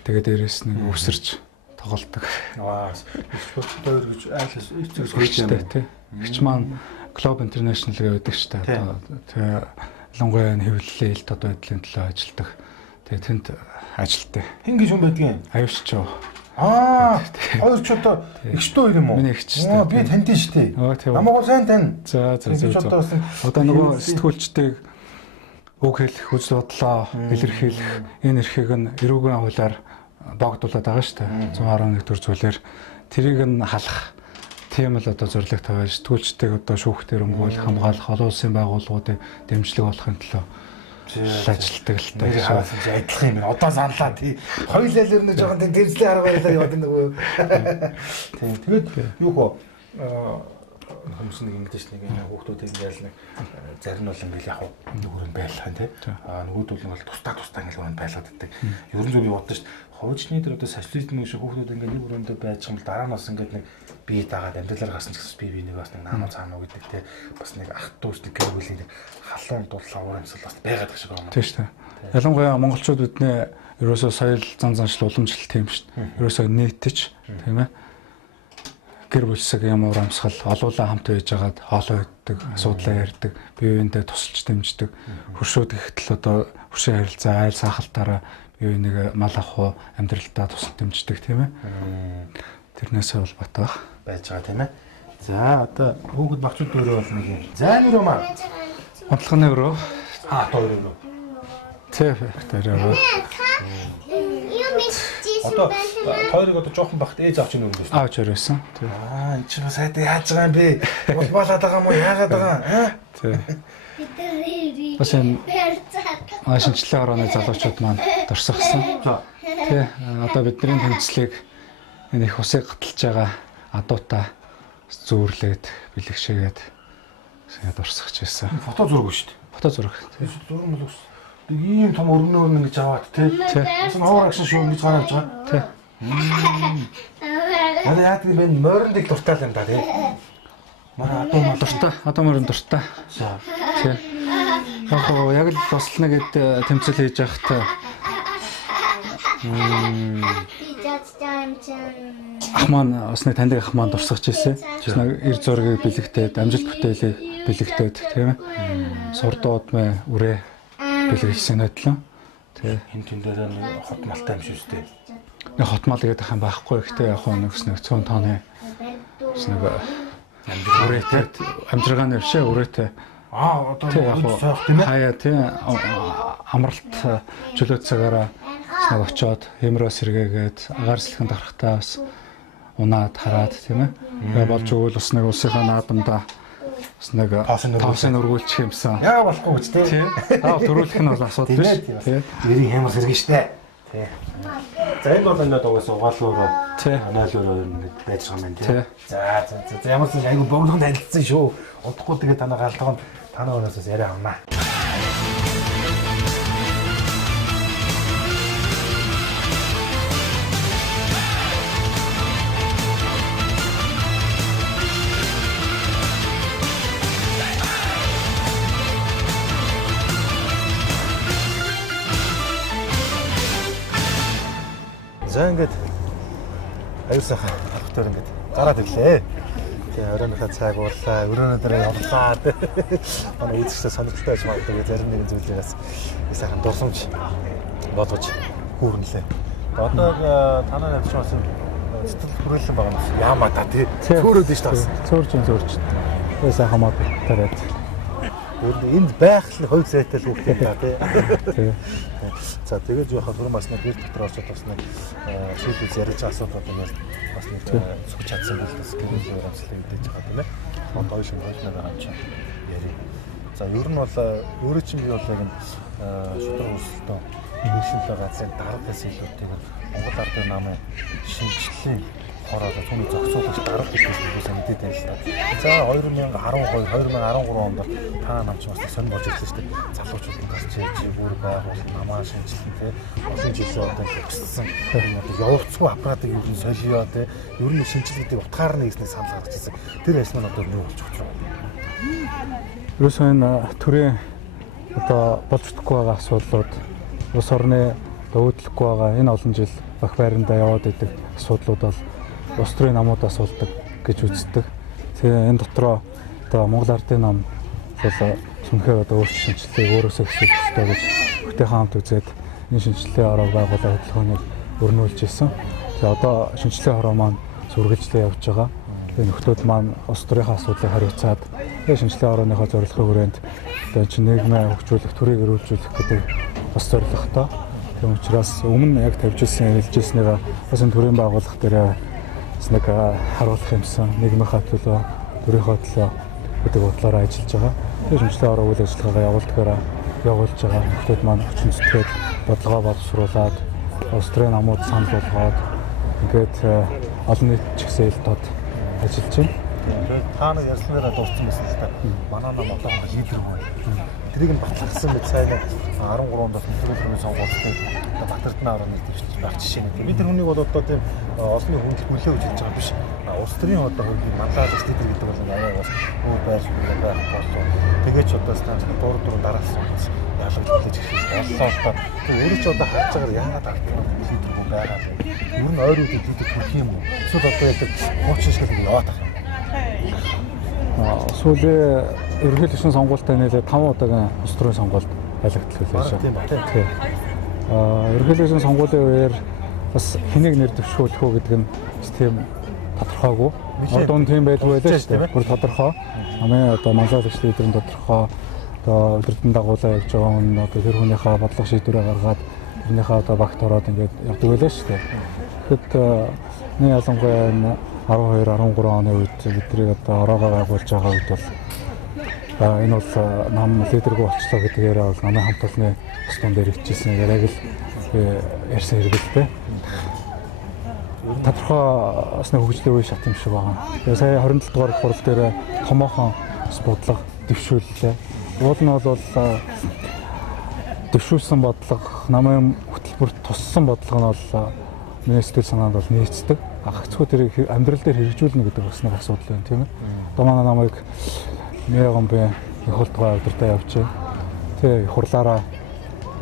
Тэгээд дээрэс нэг өвсөрч тоглолдог. Аа, спортоор гэж айлс эцэгтэй тий. Игч маань Club International гэдэг штэ одоо тэгээ Лонгойн хэвлэлээ ил тод байдлын төлөө ажилладаг. Тэгээ тэнд ажилтдаг. Хин гэж хүн байдгийн? Аюулч юу. Аа, хоёр ч одоо игчтэй хоёр юм уу? Миний игч штэ. Би танд штэ. Намайг сайн тань. За. Одоо нөгөө сэтгүүлчдэг үг хэлэх, үзэл бодлоо илэрхийлэх энэ эрхийг нь эрүүгийн хуулиар богдуулаад байгаа шүү дээ. 111 төр зүйлээр тэрийг нь халах тийм л одоо зорилго тавиад сэтгүүлчдэг одоо шүүхтэр өмгөөлөх, хамгаалах, олон улсын байгууллагуудын дэмжлэг болохын төлөө ажилладаг л таа. Адилхан юм. Одоо саналаа тий. Хоёулаа л ер нь жоохон дэмжлэг арга барилаа яваад нөгөө. Тийм. Тэгээд юу хөө хүмүүс нэг ингэдэж нэг хүүхдүүд ингээл нэг зарим нь бол ингээл яг нүгүрэн байлах юм тий. Нөгөөд бол тустаа ингээл өрөөнд байлгаад байдаг. Ерөн зөв би боддоо шүү дээ. Ховчны дээр одоо социализм шиг хүүхдүүд ингээл нэг өрөөндөө байж юм бол дараа нь бас ингээд нэг бие даагаад амьдралаар гасан ч гэсэн би нэг бас нэг наануу цаануу гэдэг тий. Бас нэг ах дүүс нэг гэрүүлийн нэг халуун дулаан уур амьсгал бас байгаад байгаа шиг байна. Тийм шүү дээ. Ялангуяа монголчууд бидний ерөөсөө соёл заншил уламжлалт тийм шүү дээ. Ерөөсөө нийтэж тийм ээ. Гэр бүлсэг юм уур амьсгал олуулаа хамт байж байгаад хоолой иддэг, асуудлаа ярьдаг, бие биендээ тусалж дэмждэг. Хөршүүд гэхтэл одоо хөршийн харилцаа, айр сахалтаараа бие биенийг мал ах уу амьдралдаа тусалж дэмждэг тийм ээ. Тэрнээсээ бол бат байж байгаа тийм ээ. За одоо хүүхэд багчууд өөрөө бол нэг юм. За нөрөө маа. Бодлогын өрөө. Хоёр өрөө. Тэф тэрөө. Одоо хоёрыг одоо жоохон багт ээж авч ийн өрөө шүү. Аавч өрөөсөн. Энэ чинь сайд яаж байгаа юм бэ? Улбаалаад байгаа юм уу? Яагаад байгаа юм? Тэг. Бас энэ шинжлэх орооны залуучууд маань дурсагсан. Тэ одоо бидний тэмцлийг энэ их усыг гаталж байгаа адуута зүүрлээд бэлэгшээгээд дурсагч байсан. Фото зураг шүү дээ. Фото зураг. Зураг бол нэг ийм том өрнөө ингэж аваад тий. Бас нуур агшин шүү ингэж гараад байгаа. Тий. Манай яа гэдэг нь морин дэг дуртай юм да тий. Манай адуу мал дуртай, адуу морин дуртай. Тий. Яг л бас л нэгэд тэмцэл хийж байхад ах маань бас нэг таньдаг ах маань дурсагч ирсэн. Нэг эр зургийг бэлэгдээд, амжилт бүтээлийг бэлэгдээд тийм ээ. Сурдууд мэ үрээ бэлгэжсэн найдлаа. Тий. Хин тэн дээр нэг хот малтай юм шүү дээ. Нэг хот мал гэдэг юм байхгүй. Гэхдээ яг нэг цөөн тооны нэг Үрээтэй амжиргааны бишээ үрээтэй. Одоо үд сойх тийм ээ. Хаяа тий амралт чөлөө цагаараа нэг очоод хэмрээ сэргээгээд агаар сэлхэн дарахтаа бас унаад хараад тийм ээ. Тэгээ болж өгвөл бас нэг улсынхаа наадамдаа бас нэг тоосын өргүүлчих юмсан. Яа болохгүй ч тий. Төрүүлэх нь бол асуудал биш. Тий. Нэрийн хямрал сэргэн штэ. Тий. За энэ бол энэ дугаас угаалгаараа 0-0 байж байгаа юм тий. За ямар ч айгүй богдоход танилцсан шүү. Удахгүй тэгээ танаа галтгонд танаа өрөөсөөс яриа авнаа. За ингээд аюул сайхан алхтаар ингээд гараад ирлээ. Тэгээ оройнхаа цаг уурлаа, өрөөнөө дээр явлаа. Манай үзэгчтэй сонирхолтой байж магадгүй зарим нэгэн зүйлээс сайхан дурсамж болгож хүүрнэлээ. Одоо танаа надад ч бас сэтгэл хүрээлэн байгаа юм. Яамаа та тий. Цөөрөөд нь шүү дээ. Цөөрж. Тэгээ сайхан мод тараад. Энд байх л хувь зайтай л үгтэй та тий. За тэгээд юу хахад бас нэг гэр дотор очоод бас нэг зүйлс ярьж асуудал одоо бас нэг зөв чадсан бол бас гэрэл урамслыг мэдээж байгаа тийм ээ. Одоо шиг хойсноо байгаа юм чи яри. За ер нь бол өөрөө чинь би бол яг шудраг өсөлтөө нөхцөл газрын дараагаас илүүтэйгээр Монгол ардын намын шинжилгээ хороод түүний зохицуулж дараад ирсэн мэдээд байна л та. За 2012-2013 онд та намч бас сонь болж ирсэн шүү дээ. Залуучууд бас чийж бүр байгуул намаа шинжилсэн тий. Олон жилийн одоо өгсөн явуулцгүй аппаратыг ер нь солио тий. Ер нь шинжилгээдэг утгаар нь хийснээр санал гаргаж ирсэн. Тэр ясмын одоо юу болж байгаа юм. Ерөөсөө энэ төрийн одоо болж чадахгүй байгаа асуудлууд улс орны өөдлөхгүй байгаа энэ олон жил багш байрандаа яваад идэг асуудлууд бол улс төрийн намуудаас болдог гэж үздэг. Тэгээ энэ дотроо одоо Монгол ардын нам бол сүнхээр одоо өөрчлөлт шинжилгээг өөрөөсөө хийх хэрэгтэй гэж бүтээн хамт үзээд энэ шинжилгээ ороо байгуулах хөдөлгөөнийг өрнүүлж ирсэн. Тэгээ одоо шинжилгээ хороо маань сүргэлжлээ явж байгаа. Тэгээ нөхдүүд маань улс төрийн асуудлыг хариуцаад тэгээ шинжилгээ орооныхоо зорилгын хүрээнд одоо чинь нийгмээ хөгжүүлэх, төрийг эрүүлжүүлэх гэдэг бас зорилготой. Тийм учраас өмнө яг тавьж ирсэн хэлжсэнийг бас энэ төрийн байгууллага дээр нэг харуулах юмсан нийгмийнхаа төлөө, төрийнхөө төлөө гэдэг бодлоор ажиллаж байгаа. Тэгээ шинжилгээ ороо үйл ажиллагаагаа явуулж байгаа. Нөхдүүд маань хүчин зүтгээд бодлогоо боловсруулад, улс төрийн намууд санал болгоод ингээд олон нийт ч гэсэн илтод ажиллаж байна. Тэгээд та нар ярьснараа дууссан байсан л та. Манай нам одоохон лидергүй. Тэрийг нь батлагдсан мэт сайн 13 онд бас нөхцөлийн сонгуультай Батардны орны төвч байх жишээ нэг. Бид тэр хүнийг бол одоо тийм олонний хүндлэл нөлөө үзүүлж байгаа биш. Улс төрийн одоо хуулийн манлайлагч лидер гэдэг бол арай бас өөр байж байх болов. Тэгээч одоо станцны дурд дараалсан ялгаж хүлээж ирэх боллоо одоо. Тэг өөрөө ч одоо харж байгаа яагаад ардтаа лидергүй байгаа вэ? Ер нь ойр үеийн лидер төрөх юм уу? Эсвэл одоо яг хуучин шиг яваад байгаа юм. Сүүлийн ерөнхий элчин сонгуультай нэлээд 5 удаагийн улс төрийн сонгуульд байлгагдал хүлээж байгаа. Тийм. Ерөнхий элчин сонгуулийн үеэр бас хэнийг нэр дэвшүүлэх үү гэдэг нь тийм тодорхойгүй. Одоо тийм байдгүй байлаа шүү дээ. Бүр тодорхой. Намын одоо манлайлагч лидерийн тодорхой одоо өдөртөн дагуулаа явж байгаа хүн одоо тэр хүнийхээ бодлого шийдвэрээ гаргаад тэрнийхээ одоо багт ороод ингээд явдаг байлаа шүү дээ. Тэгэхэд нэг ялангуяа 12-13 оны үед бидний одоо ороогоо байгуулж байгаа үед бол энэ бол нам лидергүй болчлоо гэдгээр бол намын хамт олонны тусламж дээр ирчихсэн яг л ярьсан хэрэгэлтэй. Тодорхой бас нэг хөгжлийн үе шат юм шиг байгаа. Тэгээ сая 27 дугаар хурал дээр томоохон бодлого дэвшүүллээ. Уул нь бол дэвшүүлсэн бодлого намын хөтөлбөрт туссан бодлого нь бол миний сэтгэл санаанд бол нийцдэг. Ахцгүй тэрийг амьдрал дээр хэрэгжүүлнэ гэдэг бас нэг асуудал байна тийм ээ. Одоо манай намайг Мяган бэ их хурдгаа өдөртөө явжээ. Тэгээ их хурлаараа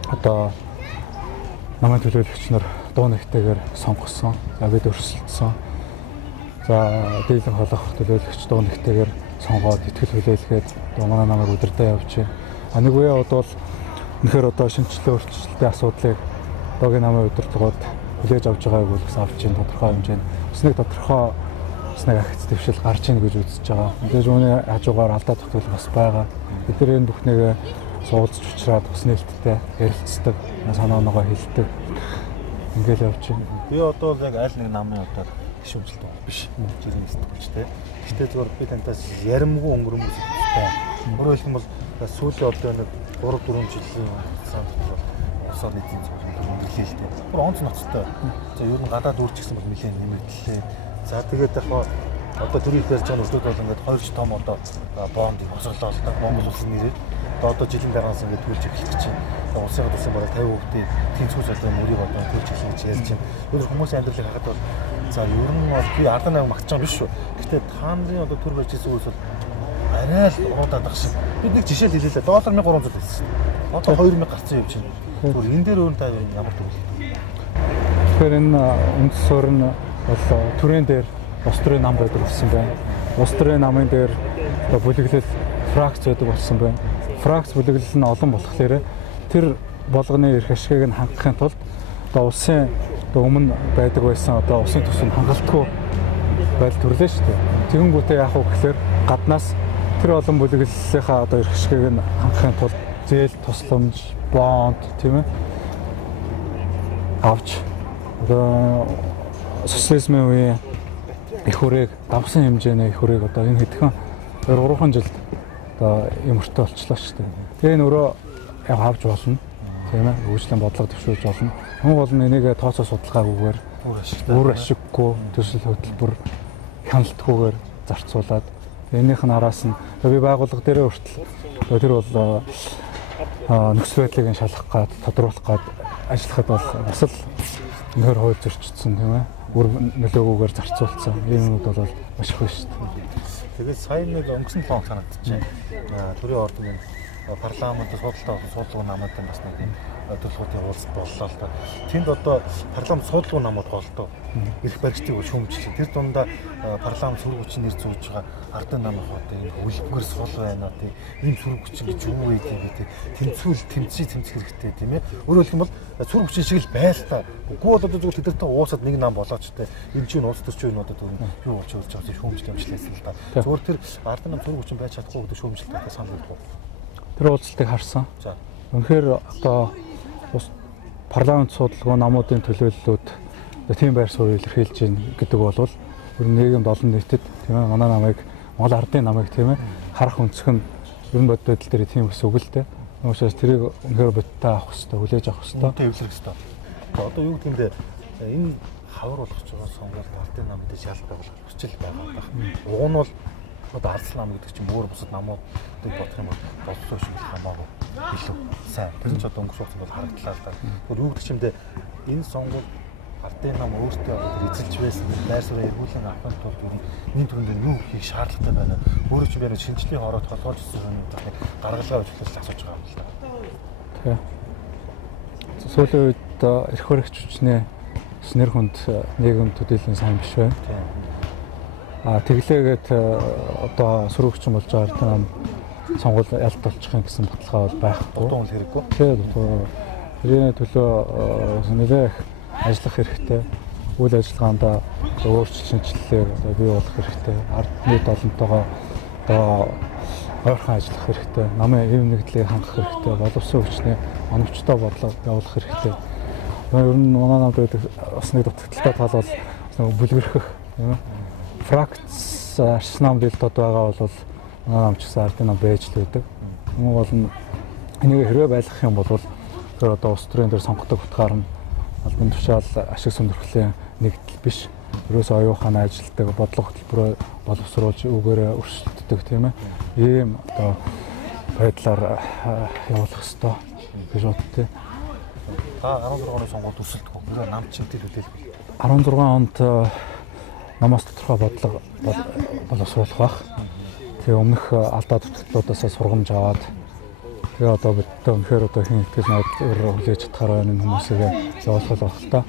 одоо намын төлөөлөгч нар дуу нэгтэйгээр сонгосон. За бид өрсөлдсөн. За дийлэн холох төлөөлөгч дуу нэгтэйгээр сонгоод итгэл хүлээлгээд одоо манай намайг өдөртөө явжээ. Нэг үе бол үнэхээр одоо шинжилгээ өөрчлөлтийн асуудлыг одоогийн намын удирдлагууд хүлээж авч байгааг бол бас авч ийн тодорхой хэмжээнд бас нэг тодорхой бас нэг агц дэвшил гарч ийн гэж үзэж байгаа. Мэдээж үүний хажуугаар алдаа тогтвол бас байгаа. Бид нар энэ бүхнийгээ суулж учраад бас нээлттэй ярилцдаг, санаа оноогоо хэлдэг. Ингээл явж байна. Би одоо яг аль нэг намын одоо гişүнжилт байгаа биш. Жирийн сэтгүүлчтэй. Гэхдээ зөвхөн би танаас яримгүй өнгөрөмөс байна. Өөрөөр хэлбэл сүүлийн одоо нэг 3-4 жилийн хугацаанд улсаар нийтийн зөвлөмж нэмэлээ л дээ. Бүр онц ноцтой. За ер нь гадаад үрч гэсэн бол нэлээд нэмэгдлээ. За тэгээд яг одоо төрийн ярьж байгаа нөхдөд бол ингээд 2 том одоо бондыг босголоо л да. Монгол улсын нэрээр одоо жилийн дараагаас ингээд төлж эхлэх чинь. Улсын хадгалсан бараг 50% тэнцвүүс одоо мөрийг одоо төлж эхлэх гэж ярьж байна. Өөр хүмүүсийн амьдралыг харахад бол за ер нь бол би ардаа намайг магтаж байгаа биш шүү. Гэхдээ та нарын одоо төр барьж ирсэн үйл бол арай л уруудаад байх шиг. Бид нэг жишээ л хэлээ. Доллар 1300 байсан шүү. Одоо 2000 гарсан юм чинь. Түр энэ дээр өөр та ямар төвлөлт. Тэгэхээр энэ үндсөөр нь бол төрийн дээр улс төрийн нам байдаг болсон байна. Улс төрийн намын дээр одоо бүлэглэл фракц байдаг болсон байна. Фракц бүлэглэл нь олон болохоор тэр болгоны эрх ашигыг нь хангахын тулд одоо улсын одоо өмнө байдаг байсан одоо улсын төсөнд хангалтгүй байдал төрлөө шүү дээ. Тэгэнгүүтээ яах вэ гэхээр гаднаас тэр олон бүлэглэлийнхаа одоо эрх ашигыг нь хангахын тулд зээл тусламж, бонд тийм ээ авч одоо социализмын үеийн их хүрээг давсан хэмжээний их хүрээг одоо энэ хэдхэн 2-3 жилд одоо юмртай болчлоо шүү дээ. Тэгээ нөрөө яг авч болно. Тийм ээ. Хөгжлийн бодлого төвшүүлж болно. Хамгийн гол нь энийг тооцоо судалгаагүйгээр үр ашиггүй төсөл хөтөлбөр хяналтгүйгээр зарцуулаад энийх нь араас нь би байгууллага дээрээ хүртэл тэр бол нөхцөл байдлыг нь шалгах гад тодруулах гад ажиллахад бол бас л нөр хууль зөрчигдсөн тийм ээ. Үр нөлөөгөөр зарцуулсан. Энэ юмуд бол маш их шүү дээ. Тэгээд сайн нэг өнгөрсөн 7 хоног санагдчихэв. Төрийн ордны парламентд судалгаа намууд бас нэг юм төлөвлөгөөний уулзалт боллоо л да. Тэнд одоо парламент судалгаа намууд голдоо эрх баригчдыг шүүмжлээ. Тэр дундаа парламент сүрэг хүчин нэр зүүж байгаа ардын намын одоо энэ хөлбгөр сул байна одоо ийм сүрэг хүчин гэж юу вэ гэдэг тэмцвэл тэмцэх хэрэгтэй тийм ээ. Өөрөөр хэлбэл сүрэг хүчин шиг л байл та. Үгүй бол одоо зүгээр тэдэртээ уусаад нэг нам болооч тэ энэ чинь улс төрчин одоо юу болж өрж байгаа шүүмжлэл юмчлээсэн л да. Зүгээр тэр ардын нам сүрэг хүчин байж чадахгүй гэдэг шүүмжлэлтэй санал өгдөг. Тэр уулзалтыг харсан. За. Үнэхээр одоо парламент судалгаа намуудын төлөөллүүд тийм байр суурь илэрхийлж гин гэдэг бол ер нь нийгэмд олон нийтэд тийм ээ манай намайг Монгол ардын намайг тийм ээ харах өнцөг нь ер нь бодол дээр тийм ус үг л дээ. Уушаас тэрийг үнэхээр бодтой авах хэрэгтэй, хүлээж авах хэрэгтэй. Төвлөрөх хэрэгтэй. Одоо юу гэмдэ энэ хавар болгож байгаа сонголт ардын нам мэдээж ялт байгуулах хүчил байгаа. Уг нь бол одоо ардсан нам гэдэг чинь өөр бусад намуудыг бодох юм бол болцоо шиг хамаагүй илүү сайн. Тэр ч одоо өнгөрсөн хугацаанд бол харагдлаа л да. Тэр юу гэдэг чимдээ энэ сонгуул ардын нам өөртөө эзэлж байсан байр суурь эргүүлэн авахын тулд энэ төрөнд юу хийх шаардлагатай байна. Өөрөө ч бэрэ шинжлэлийн хороод толгойж ирсэн юм гаргалгаа үзүүлэлт асууж байгаа юм л да. Тэгээ. Сүүлийн үед эрх баригч хүчний нэр хүнд нийгэм төдийлөн сайн биш байна. Тэглээгээд одоо сүрэгчин болж байгаа ардын нам сонгуул ялт болчихын гэсэн баталгаа бол байхгүй. Дутуун хэрэггүй. Тэгээд тэрний төлөө нэлээх ажиллах хэрэгтэй. Үйл ажиллагаанд өөрчлөлт шинжилгээг одоо бий болгох хэрэгтэй. Ард нийт олонтойгоо одоо ойрхон ажиллах хэрэгтэй. Намын хэв нэгдлийг хангах хэрэгтэй. Боловсон хүчний оновчтой бодлого явуулах хэрэгтэй. Ер нь манай намд байдаг бас нэг дутагдaltaй тал бол бүлгэрхэх юм аа. Фракц арснам дэлтод байгаа бол манай нам ч гэсэн ардын нам байж л байдаг. Мөн бол энийг хэрвээ байлгах юм бол тэр одоо улс төрийн дээр сонгодог утгаар нь албан тушаал ашиг сонирхлын нэгдэл биш. Ерөөсөө оюухан ажилтдаг бодлого хөтөлбөрөөр боловсруулж үгээрээ өршөлтдөг тийм ээ. Ийм одоо байдлаар явуулах ёстой гэж бодтыг. Та 16 оны сонгуульд өсөлтгөө. Өөрөө нам чимтэй төлөөлөх. 16 онд намаас тодорхой бодлого боловсруулах бах. Тэгээ өмнөх алдаа дутагдлуудаас сургамж аваад тэгээ одоо бид өнөхөр одоо хин итгэл найдвар хүлээж чадхаар энэ хүмүүсийг явуулах болох л та.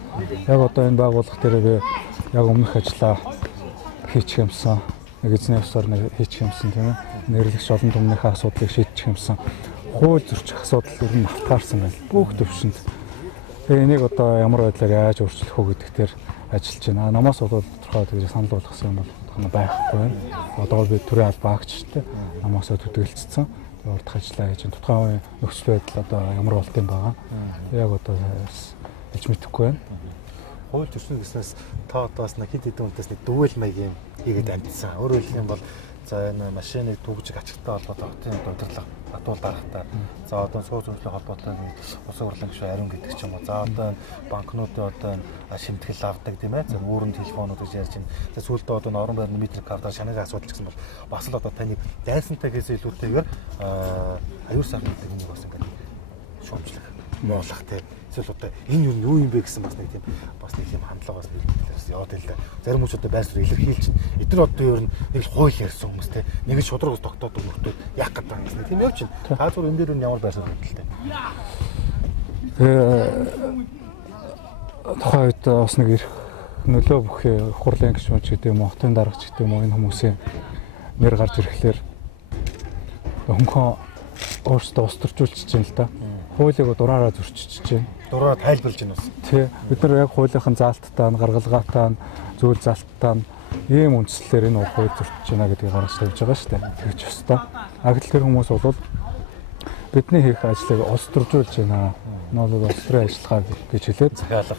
Яг одоо энэ байгууллага дээр би яг өмнөх ажлаа хийчих юмсан. Нэг эзний ёсоор хийчих юмсан тийм ээ. Нэрлэгч олон түмнийхээ асуудлыг шийдчих юмсан. Хууль зөрчих асуудал ер нь автгаарсан байна. Бүх төвшөнд. Тэгээ энийг одоо ямар байдлаар яаж өөрчлөх вэ гэдэг дээр ажиллаж байна. Намаас бол тодорхой тэгж санал болгосон юм бол байхгүй байна. Одоо би төрийн албаа агчтай намаасаа төдөлцсөн. Урдах ажиллаа хийж тухайн үеийн нөхцөл байдал одоо ямар болт юм байгаа. Яг одоо хэлж мэдэхгүй байна. Хууль зөрчил гэснээс та одоос нэг хэд хэдэн үнэтэйс нэг дүүл маягийн хийгээд амьдсан. Өөрөөр хэлэх юм бол за энэ машиныг түгжих ачигтай холбоотой хотын удирдлага батуул дарахтаа за одоо сууц зөвлөлийн холбоотой улс урлын гишүүн ариун гэдэг ч юм уу. За одоо банкнуудын одоо шимтгэл авдаг тийм ээ. За өөрөнд телефонууд гэж ярьж байна. За сүүлдээ одоо орон байрны метр картаар шанагийн асуудал гэсэн бол бас л одоо таны дайсантай гэсээ илүүтэйгээр аюул сайхан гэдэг нэг бас ингээд шуумжлах моолох тийм эсвэл одоо энэ юу юм бэ гэсэн бас нэг тийм хандлага бас нэрээс яваад л да. Зарим хүмүүс одоо байр суурь илэрхийлж эдгээр одоо ер нь нэг л хууль ярьсан хүмүүс те нэг л шудрагс тогтоодог нөхдөд яах гэдэг юм гэсэн тийм явж байна. Та зүгээр энэ дээр нь ямар байр суурь хөдөлтэй. Тухайн үед бас нэг ирэх нөлөө бүхий хурлын гишүүн ч гэдэг юм уу, хотын даргач гэдэг юм уу энэ хүмүүсийн нэр гарч ирэхлээр хөнгөн өөрсдөө устөржүүлчихэж байна л да. Хуулийг дураараа зөрчиж байна. Дураараа тайлбарлаж байна бас. Тий. Бид нар яг хуулийнхын заалттай, гаргалгаатай, зүйл заалттай ийм үндслэлээр энэ хуулийг зөрчиж байна гэдгийг гаргаж тавьж байгаа шүү дээ. Тэгж өстой. Агтл тэр хүмүүс бол бидний хийх ажлыг устөржүүлж байна. Энэ бол улс төрийн ажиллагаа гэж хэлээд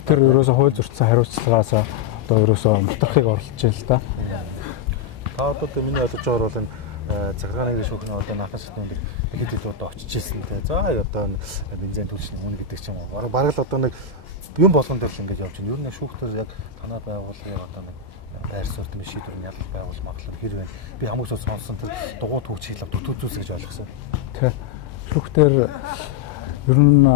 тэр ерөөсөө хууль зөрчсөн хариуцлагаас одоо ерөөсөө мутахыг оролцож байна л да. Та одоо миний ойлгож байгаа бол энэ цагааны шүүхний одоо нахан шатны хэд хэд одоо очиж ирсэн те. За одоо бензин төлшний үнэ гэдэг ч юм уу. Бараг л одоо нэг юм болгон дээр л ингэж явж байна. Ер нь шүүхтэр яг танаа байгууллагын одоо нэг байр суурь юм шийдвэр нь ялах байгуул магадлал хэр байна. Би хамгийн сүүлд сонсон тэр дугуй төвчил төтөцөөс гэж ойлгосон. Тэ. Шүүхтэр ер нь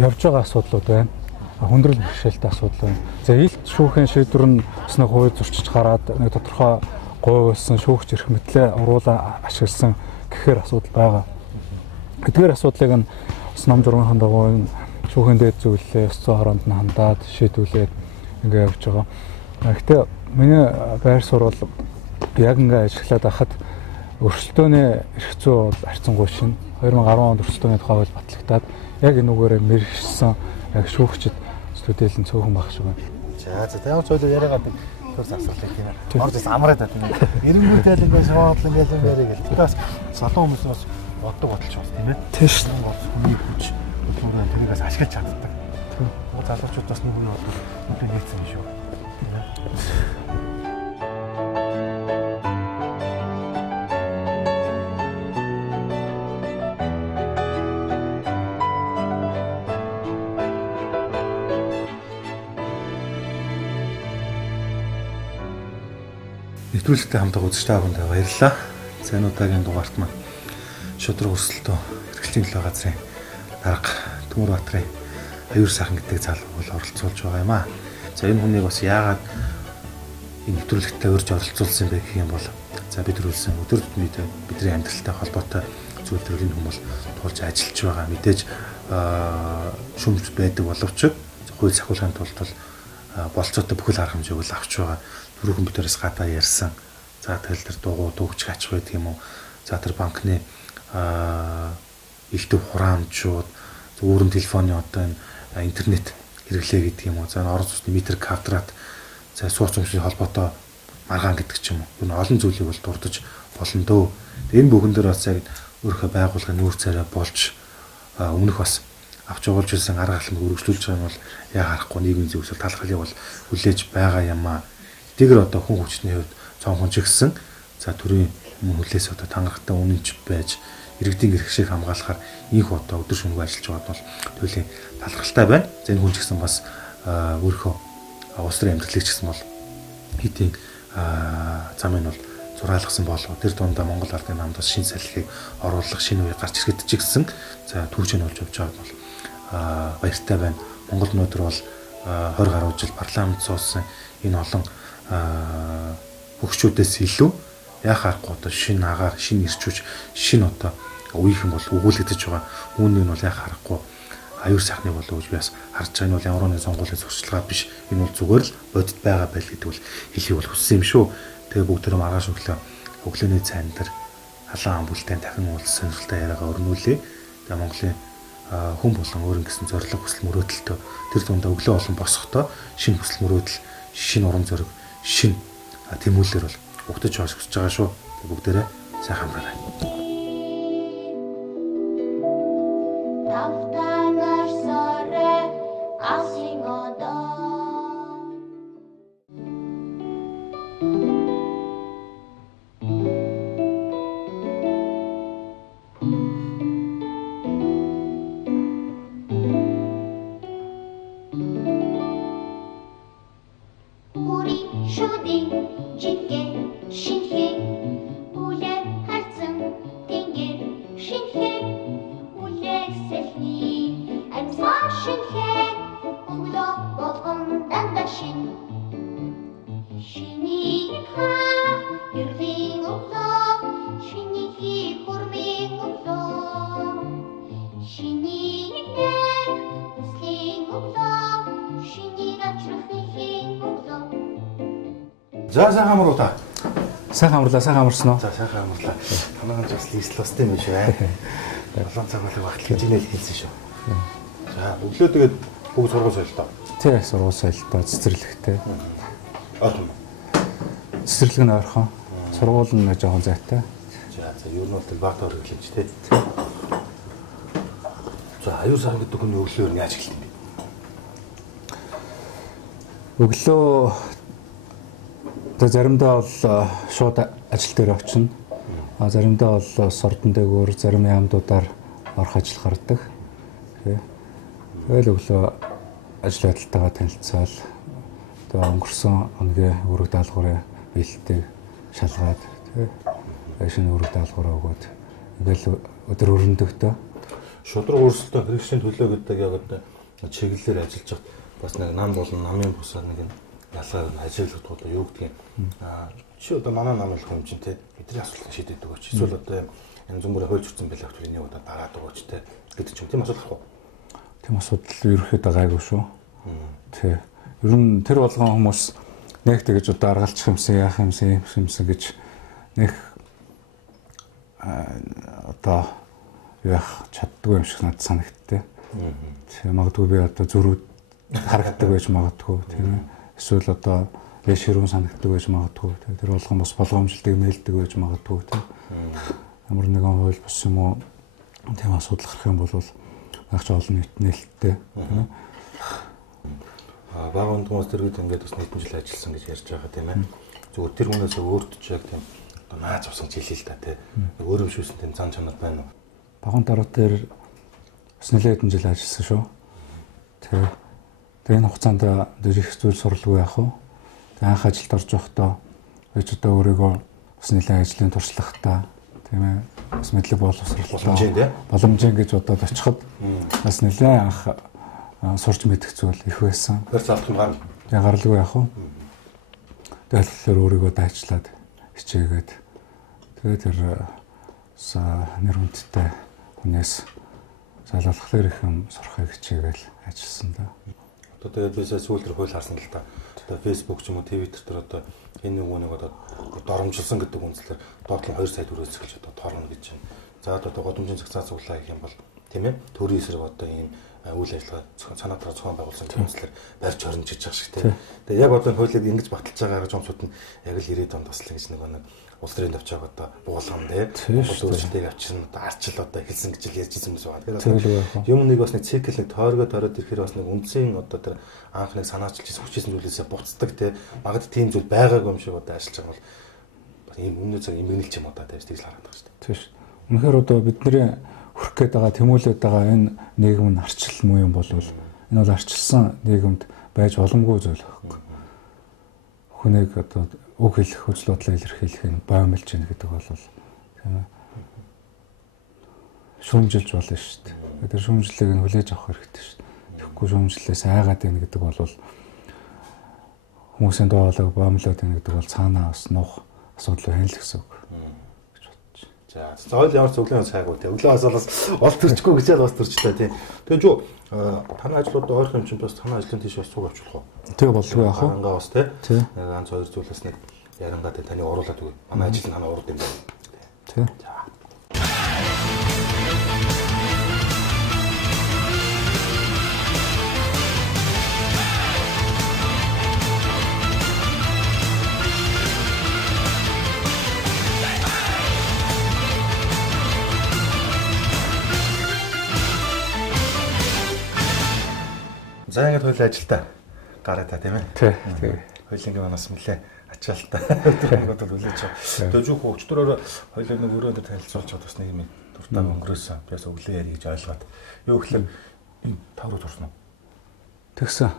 явж байгаа асуудлууд байна. Хүндрэл бэрхшээлтэй асуудал байна. За илт шүүхийн шийдвэр нь бас нэг хууль зөрчиж гараад нэг тодорхой говьсон шүүгч эрх мэдлээ уруулаа ашигласан гэхээр асуудал байгаа. Эдгээр асуудлыг нь бас ном журмын дагуу шүүхийн дээд зөвлөлөө ёс зүйн хороонд нь хандаад шийдвүүлээд ингээ явж байгаа. Гэхдээ миний байр суурь бол яг ингээ ажиллаад байхад өрсөлдөөний эрх зүй бол харьцангуй шин 2010 онд өрсөлдөөний тухай хууль батлагдаад яг энүүгээрээ мэргэжсэн яг шүүгчд студиэлэн цөөхөн баг шиг байна. За тавь цойлоо яриагаад төр засарлаа тийм ээ. Орж амраад та тийм ээ. Эренгүүтэл ингээд шоолол ингээд юм яриа гэл. Тэгээс салон хүмүүс бас боддог бодолч бас тийм ээ. Тийш. Хүний хүч өөрөө тэрнээс ашиглаж чаддаг. Тийм. Залуучууд бас нэг нь боддог. Нүдээ нэгцэн юм шүү. Тийм ээ. Нэвтрүүлэгтэй хамтдаа үзэж та бүхэнд баярлалаа. За энэ удаагийн дугаарт маань шудраг өрсөлдөө эрхлэлийн төлөө газрын дарга Төмөр Баатрын аюул сайхан гэдэг залгуул оролцуулж байгаа юм аа. За энэ хүнийг бас яагаад энэ нэвтрүүлэгтээ урьж оролцуулсан бэ гэх юм бол за бид төрүүлсэн өдөр тутмын бидний амьдралтай холбоотой зүйл төрлийн хүмүүс тулж ажиллаж байгаа. Мэдээж шүмж байдаг боловч хууль сахиулгын тулд бол болцоотой бүхэл арга хэмжээг л авч байгаа. Түрүүхэн бидээс гадаа ярьсан. За тэгэл тэр дугуй дүүгч ач байдаг юм уу? За тэр банкны элдв хураамжууд, өөрөн телефоны одоо энэ интернет хэрэглээ гэдэг юм уу? За орон сууцны метр квадрат, за сууц өмслийн холбоотой маргаан гэдэг ч юм уу. Энэ олон зүйлийг бол дурдж болно дөө. Энэ бүхэн дээр бас яг өөрийнхөө байгууллагын нүүр царай болж өмнөх бас авч явуулж ирсэн арга алхмыг өргөжлүүлж байгаа нь бол яг харахгүй нийгмийн зөвсөл талхлыг бол хүлээж байгаа юм аа. Тэгэр одоо хүн хүчний хувьд цонхон ч гисэн за төрийн өмнө хүлээс одоо тангарахтай үнэнч байж иргэдийн эрх шиг хамгаалахаар их одоо өдөр шөнөгүй ажиллаж байгаад бол төлөлийн талхалтай байна. За энэ хүн ч гэсэн бас өөрийнхөө улс төрийн амьдралыг ч гэсэн бол хэдийн замыг бол зураалгасан болов. Тэр дундаа Монгол Ардын намд бас шинэ салхийг оруулах шинэ үе гарч ирэхэд ч гэсэн за түүжээ болж явж байгаа бол баяртай байна. Монгол өнөөдөр бол 20 гаруй жил парламент суусан энэ олон хөгчүүдээс илүү яг харахгүй одоо шинэ агаар, шинэ ирчүүч, шинэ одоо үеийнхэн бол өгүүлэгдэж байгаа. Үүнийг бол яг харахгүй аюул сайхныг бол гэж бас харж байгаа нь бол ямар нэгэн сонгуулийн сурчлагаа биш. Энэ бол зүгээр л бодит байгаа байл гэдэг бол хэлхийг бол хүссэн юм шүү. Тэгээ бүгдээрээ маргааш өглөөний цайн дээр халаан амбултын дахин уулз сонирхолтой яриагаа өрнүүлээ. Тэгээ Монголын хүн болон өөрийн гэсэн зорилго хүсэл мөрөөдөлтөө тэр дундаа өглөө олон босохдоо шинэ хүсэл мөрөөдөл, шинэ урам зориг, шинэ тэмүүлэлээр бол Бүгдэж хосгож байгаа шүү. Бүгдээрээ сайхан амраарай. За сайхан амруулаа. Сайхан амарсан уу? За сайхан амруулаа. Танайхан ч бас листлостэй юм шиг байна. 7 цаг болог багт хичээнэл хийсэн шүү. За өглөө тэгээд бүгд сургууль соёлтой. Тий, сургууль соёлтой, цэцэрлэгтэй. Ойрхон. Цэцэрлэг нь ойрхон. Сургууль нь жоохон зайтай. За ер нь бол багтаа өргөлж тий. За аюул сан гэдэг хүний өглөөр яаж эхэлдэг юм бэ? Өглөө заримдаа бол шууд ажил дээр очино. Заримдаа бол сордон дээгүүр зарим яамдуудаар орох ажил гардаг. Тэгэл өглөө ажил байдалтайгаа танилцаал тэгээ өнгөрсөн өдрийн өрөг даалгаврын бэлтгийг шалгаад шинэ өрөг даалгавраа өгөөд ингээл өдөр өрөндөгдөө шудраг өрсөлдөөн хэрэгшийн төлөө гэдэг яг одоо чиглэлээр ажиллаж хад бас нэг нам болон намын бусаар нэг ялгаар ажиглагддаг юу гэдгийг чи одоо манай нам болох юм чинь те бидний асуудлыг шийддэг өгч эсвэл одоо янз бүрийн хууль зүйн байлгах төрлийн нэг удаа дараад өгч те гэдэг ч юм тийм асуудал ахгүй. Тийм асуудал ерөөхдөө гайгүй шүү. Тий. Ер нь тэр болгон хүмүүс нэг тэгэж одоо аргалчих юмсан яах юмсан гэж нэг одоо яах чаддгүй юм шиг надад санагдтыг. Тийм магадгүй би одоо зөрүүд харагддаг байж магадгүй тийм ээ. Эсвэл одоо яширүүн санагддаг байж магадгүй тийм. Тэр болгон бас болгоомжлтыг нээлтдэг байж магадгүй тийм. Ямар нэгэн хууль бус юм уу тийм асуудал гарах юм бол агч олон нийт нээлттэй тийм ээ. Бага хүмүүс дэргэд ингээд бас нийтэн жил ажилласан гэж ярьж байгаа тийм ээ. Зүгээр тэр хүнээс өөртөө яг тийм одоо наац усан жилээ л та тийм. Өөрөө шүүсэн тийм зан чанар байна уу? Багын дараа дээр бас нэлээд хэдэн жил ажилласан шүү. Тэгээ энэ хугацаанд их зүйл суралгүй яах вэ? Тэгээ анх ажилд орж явахдаа ээж одоо өөрийгөө бас нэлээд ажлын туршлагатай тийм ээ. Бас мэдлэг боловсруулалтаа боломжийн гэж бодоод очиход бас нэлээд анх сурч мэдэх зүйл их байсан. Тэр залах юм гарна. Тэгээ гаралгүй яах вэ? Тэгээ болохоор өөрийгөө дайчлаад хичээгээд тэгээ тэр нэр хүндтэй хүнээс залуулахлаар их юм сурахыг хичээгээл ажилласан да. Одоо тэгээд би сүүл төр хууль харсан л та. Одоо Facebook ч юм уу Twitter дээр одоо энэ нэг одоо доромжилсан гэдэг үндслээр доотлон 2 сая төгрөгөөс эхэлж одоо тоорно гэж байна. За одоо годомжийн цагцаа цуглаа гэх юм бол тийм ээ төрийн эсрэг одоо ийм үйл ажиллагаа санаа дараа зохион байгуулсан үндслээр барьж хорно гэж байгаа шиг тийм. Тэгээд яг одоо хуулийг ингэж баталж байгаа жомсууд нь яг л 90-ад онд бас л ингэж нэг улс төрийн давчааг одоо буулган тийм өөрчлөлтийг авчирна одоо арчил одоо эхэлсэн гэж ярьж ирсэн юм байна. Тэгэхээр юм нэг бас нэг цикл нэг тойргоо ирэхээр бас нэг үндсийн одоо тэр анх нэг санаачилж хүчээсэн зүйлээсээ буцдаг тийм магад тийм зүйл байгаагүй юм шиг одоо ажиллаж байгаа бол бас ийм өмнө цаг эмгэнэлч юм одоо тийм тэгж хараад байгаа шүү дээ. Тийм шүү. Үнэхээр одоо бидний хүрх гээд байгаа тэмүүлээд байгаа энэ нийгэм нь арчил муу юм бол энэ бол арчилсан нийгэмд байж боломгүй зүйл байхгүй. Хүнийг одоо үг хэлэх, үзэл бодлоо илэрхийлэх нь боомлж гин гэдэг бол тийм ээ. Шүүмжилж болно шүү дээ. Тэр шүүмжлэлийг нь хүлээж авах хэрэгтэй шүү дээ. Тэгэхгүй шүүмжлэлээс айгаад байна гэдэг бол хүмүүсийн доолог боомлоод байна гэдэг бол цаанаа бас нуух асуудал байна л гэсэн үг. За зойл ямар зөвлөмж сайгүй те өглөө асуулаас ол төрчихгүй гэж л бас төрчлээ тий. Тэгээд юу танай ажлууд ойрхон юм чинь бас танай ажлын тийш бас цуг авчлах уу? Тэгээ болгүй яах вэ? Ангаа бас тий. Нэг ганц хоёр зүйлээс нэг яриангаа таны оруулаад үгүй. Манай ажил нь танай урд юм байна. Тий. За ингээд хоёул ажилдаа гараа та тийм ээ. Тий. Хоёулынгийн манаас нэлээ ачаалтаа өдрөнгөд бол үлээж байгаа. Дөжүү хөвчтөрөөр хоёул нэг өрөөнд танилцуулж чад бас нэг юм дуртай өнгөрөөсөн. Бяс өглөө ярих гэж ойлгоод. Юу гэхээр энэ тавруу турсан уу? Тэгсэн.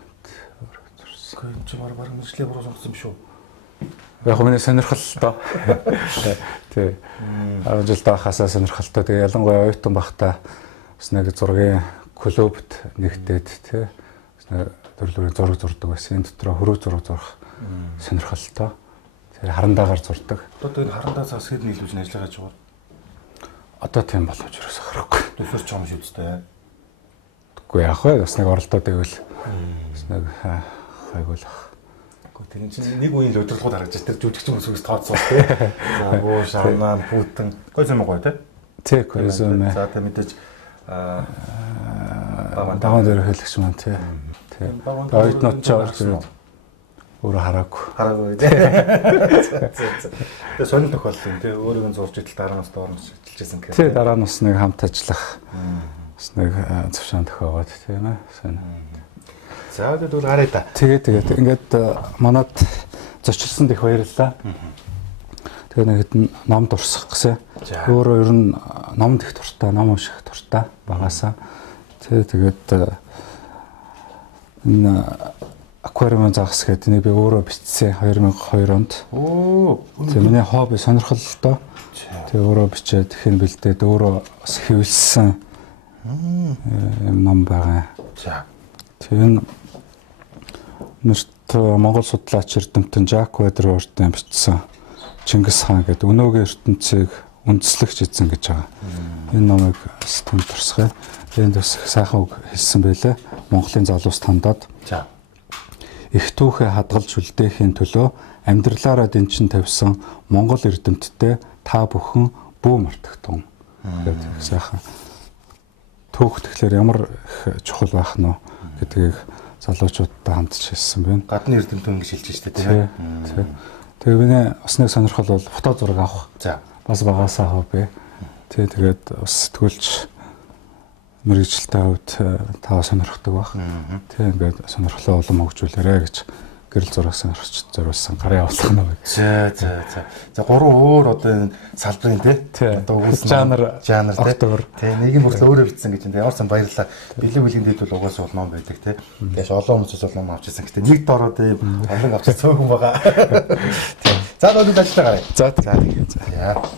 Гэхдээ чи баг мэржлээ буруу сонгосон юм шүү. Яг миний сонирхол л доо. Тий. 10 жил байхасаа сонирхолтой. Тэгээ ялангуяа оюутан байхдаа бас нэг зургийн клубт нэгтээд тий. Төрлөөрийн зураг зурдаг байсан. Энэ дотроо хөрөг зураг зурах сонирхолтой. Тэр харандаагаар зурдаг. Одоо энэ харандаа цаас хэд нийлүүлж ажиллаж байгаа ч Одоо тийм боловч ерөөсө харахгүй. төсөрч байгаа юм шүү дээ. Үгүй яах вэ? Бас нэг оролдоод байвал бас нэг хайгуулах. Гэхдээ тэр чинь нэг үеийн л удирдлагууд харагдаж тэр жүжигчин хүмүүсээс тооцсон тий. За буу шарнаа бүтэн гой юм гоё тий. Тий гой юм. За тэ мэдээж даван дээр хэлэгч маань тий. Тий. Оюутнууд ч орж ирээд өөрөө хараагүй тий. Тэгээ сонир тохиолдол юм тий. Өөрийг нь зурж идэл дараа нь доорнос ажиллажсэн гэх. Тий дараа нь бас нэг хамт ажиллах. Бас нэг зөвшөөрөл тохиогоод тийм ээ. Сонь. За тэгээд үл гараа та. Тэгээд ингээд манад зочилсонд их баярлалаа. Тэгээ нэг хэдэн ном дурсах гэсэн. Өөрөө ер нь номд их дуртай, ном унших дуртай багасаа. Тэгээд энэ аквариумын загас гэдэг нэг би өөрөө бичсэн 2002 онд. Тэгээ миний хобби сонирхол л доо. Тэгээ өөрөө бичээд хэн бэлдээд өөрөө бас хэвлсэн юм ном байгаа. За. Тэгээ нэрт Монгол судлаач эрдэмтэн Жак Вэдервортын бичсэн Чингис хаан гэдэг өнөөгийн ертөнцийг үндэслэгч эзэн гэж байгаа. Энэ номыг сэтгэл турсгая. Энд бас сайхан үг хэлсэн байлээ. Монголын залуус тандаад. За. Их түүхээ хадгалж үлдээхийн төлөө амьдралаараа дэнчин тавьсан Монгол эрдэмтдээ та бүхэн бүү мартагдсан гэдэг сайхан. Түүх тэгэхээр ямар их чухал байх нь гэдгийг залуучуудтай хамт хэлсэн байна. Гадны эрдэмтэн гэж хэлж штэ тийм ээ. Тэгээ миний бас нэг сонирхол бол фото зураг авах. За. Бас багасаа хобби. Тэгээд бас сэтгүүлч мэргэжилтэй хувьд таа сонирхдаг баг. Тэг ингээд сонирхлоо улам хөгжүүлээрэ гэж гэрэл зураг сонирхч зориулсан гарын явуулах нь. За. За гурван өөр одоо энэ салбарын тий. Одоо жанр тий. Нэг нь бүрт өөрөө бичсэн гэж энэ ямар сан баярлалаа. Бэлэг бүлгийн дэд бол угаасаа ном байдаг тий. Тэгээс олон хүмүүсээс бол ном авч ирсэн. Гэтэ нэг дороод ийм олон авч цөөхөн байгаа. Тий. За одоо ажиллаа гараа. За тэгээ. За.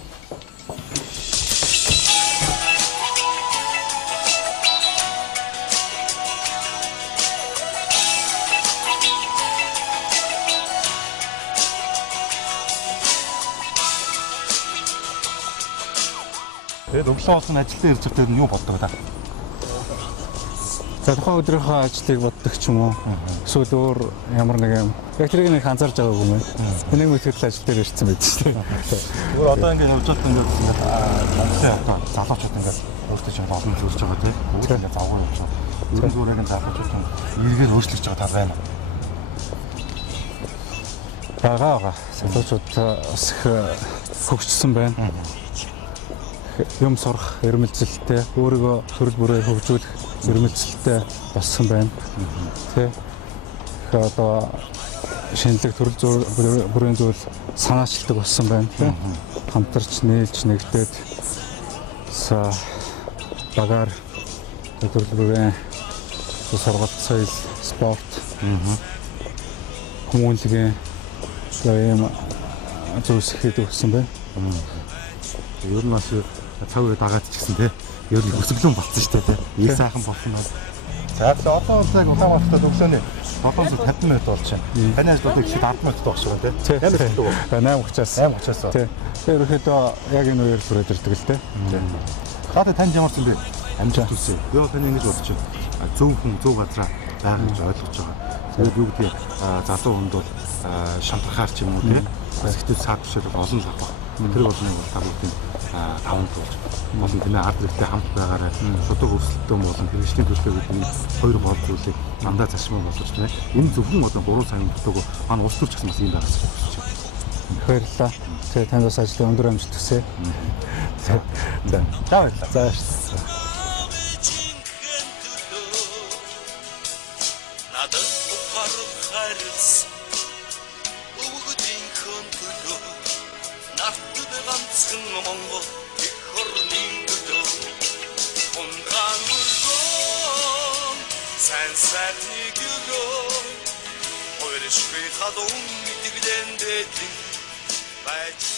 Тэгээд өглөө болсон ажилдаа ирж байхдаа юу боддог та? За тухайн өдрийнхөө ажлыг боддог ч юм уу. Эсвэл өөр ямар нэг юм. Яг тэрийг нэг анзаарж байгаагүй юм байна. Энийг мэтгэл ажил дээр ирсэн байдаг шүү дээ. Өөр одоо ингээд явж байгаа ингээд Монголын одоо залуучууд ингээд өөртөө ч олон зүйл урж байгаа тийм. Өөрөөр ингээд завгүй явж байгаа. Ерөн зүрийн залуучууд эргээр өөрчлөж байгаа тал байна. Бага. Залуучууд бас их хөгжсөн байна. Юм сурах, эрмэлзэлтэй, өөрийгөө төрөл бүрээр хөгжүүлэх эрмэлзэлтэй болсон байна. Тэ. Тэгэхээр одоо шинэлэг төрөл бүрийн зүйл санаачилдаг болсон байна. Хамтарч нийлж нэгдээд багаар төрөл бүрийн сургалт, соёл, спорт, хүмүүнлэгийн ийм зүйлс хийдэг болсон байна. Ер нь бас цав үед дагаад ч гэсэн тий. Ер нь өсөглөн болцсон шүү дээ тий. Нэг сайхан болсон нь. За тэгээ одоо цаг Улаанбаатарт өглөөний 7:50 минут болж байна. Таны ажлуудыг ихэд 10 минут тогшоо тий. Ямар хэлдэг вэ? 8:30-аас. 8:30-аас. Тий. Тэр ерөөхдөө яг энэ үеэр хүрээд ирдэг л тий. Таад танд ямар ч юм бэ? Амжилт хүсье. Би таны ингэж бодож байна. Зөв газараа байгаа гэж ойлгож байгаа. Тэгээд юу гэдгийг залуу хүнд бол шантархаар ч юм уу тий. Сэтгэл саад бишэл олон л авах. Тэр бол нэг талуудын таван туулж болон тэмээ ард хэрэгтэй хамт байгаараа шудаг өрсөлдөөн болон хэрэгжлийн төлөвлөгөөд энэ хоёр гол зүйлийг дандаа зарчмаа болгож байна. Энэ зөвхөн одоо 3 сарын дотор манай улс төрч гэсэн бас юм байгаас гэж бодож байна. Баярлалаа. Тэгээ танд бас ажлын өндөр амжилт хүсье. За баярлалаа. За шүү дээ. хурал харилсан өвгөдийн хон төлөө нартад ганцхан Монгол их орны төлөө унгаан мөргөө сайн сайхныг өрөө хоёршгүй халуун мэдгэлэн дэдэн байж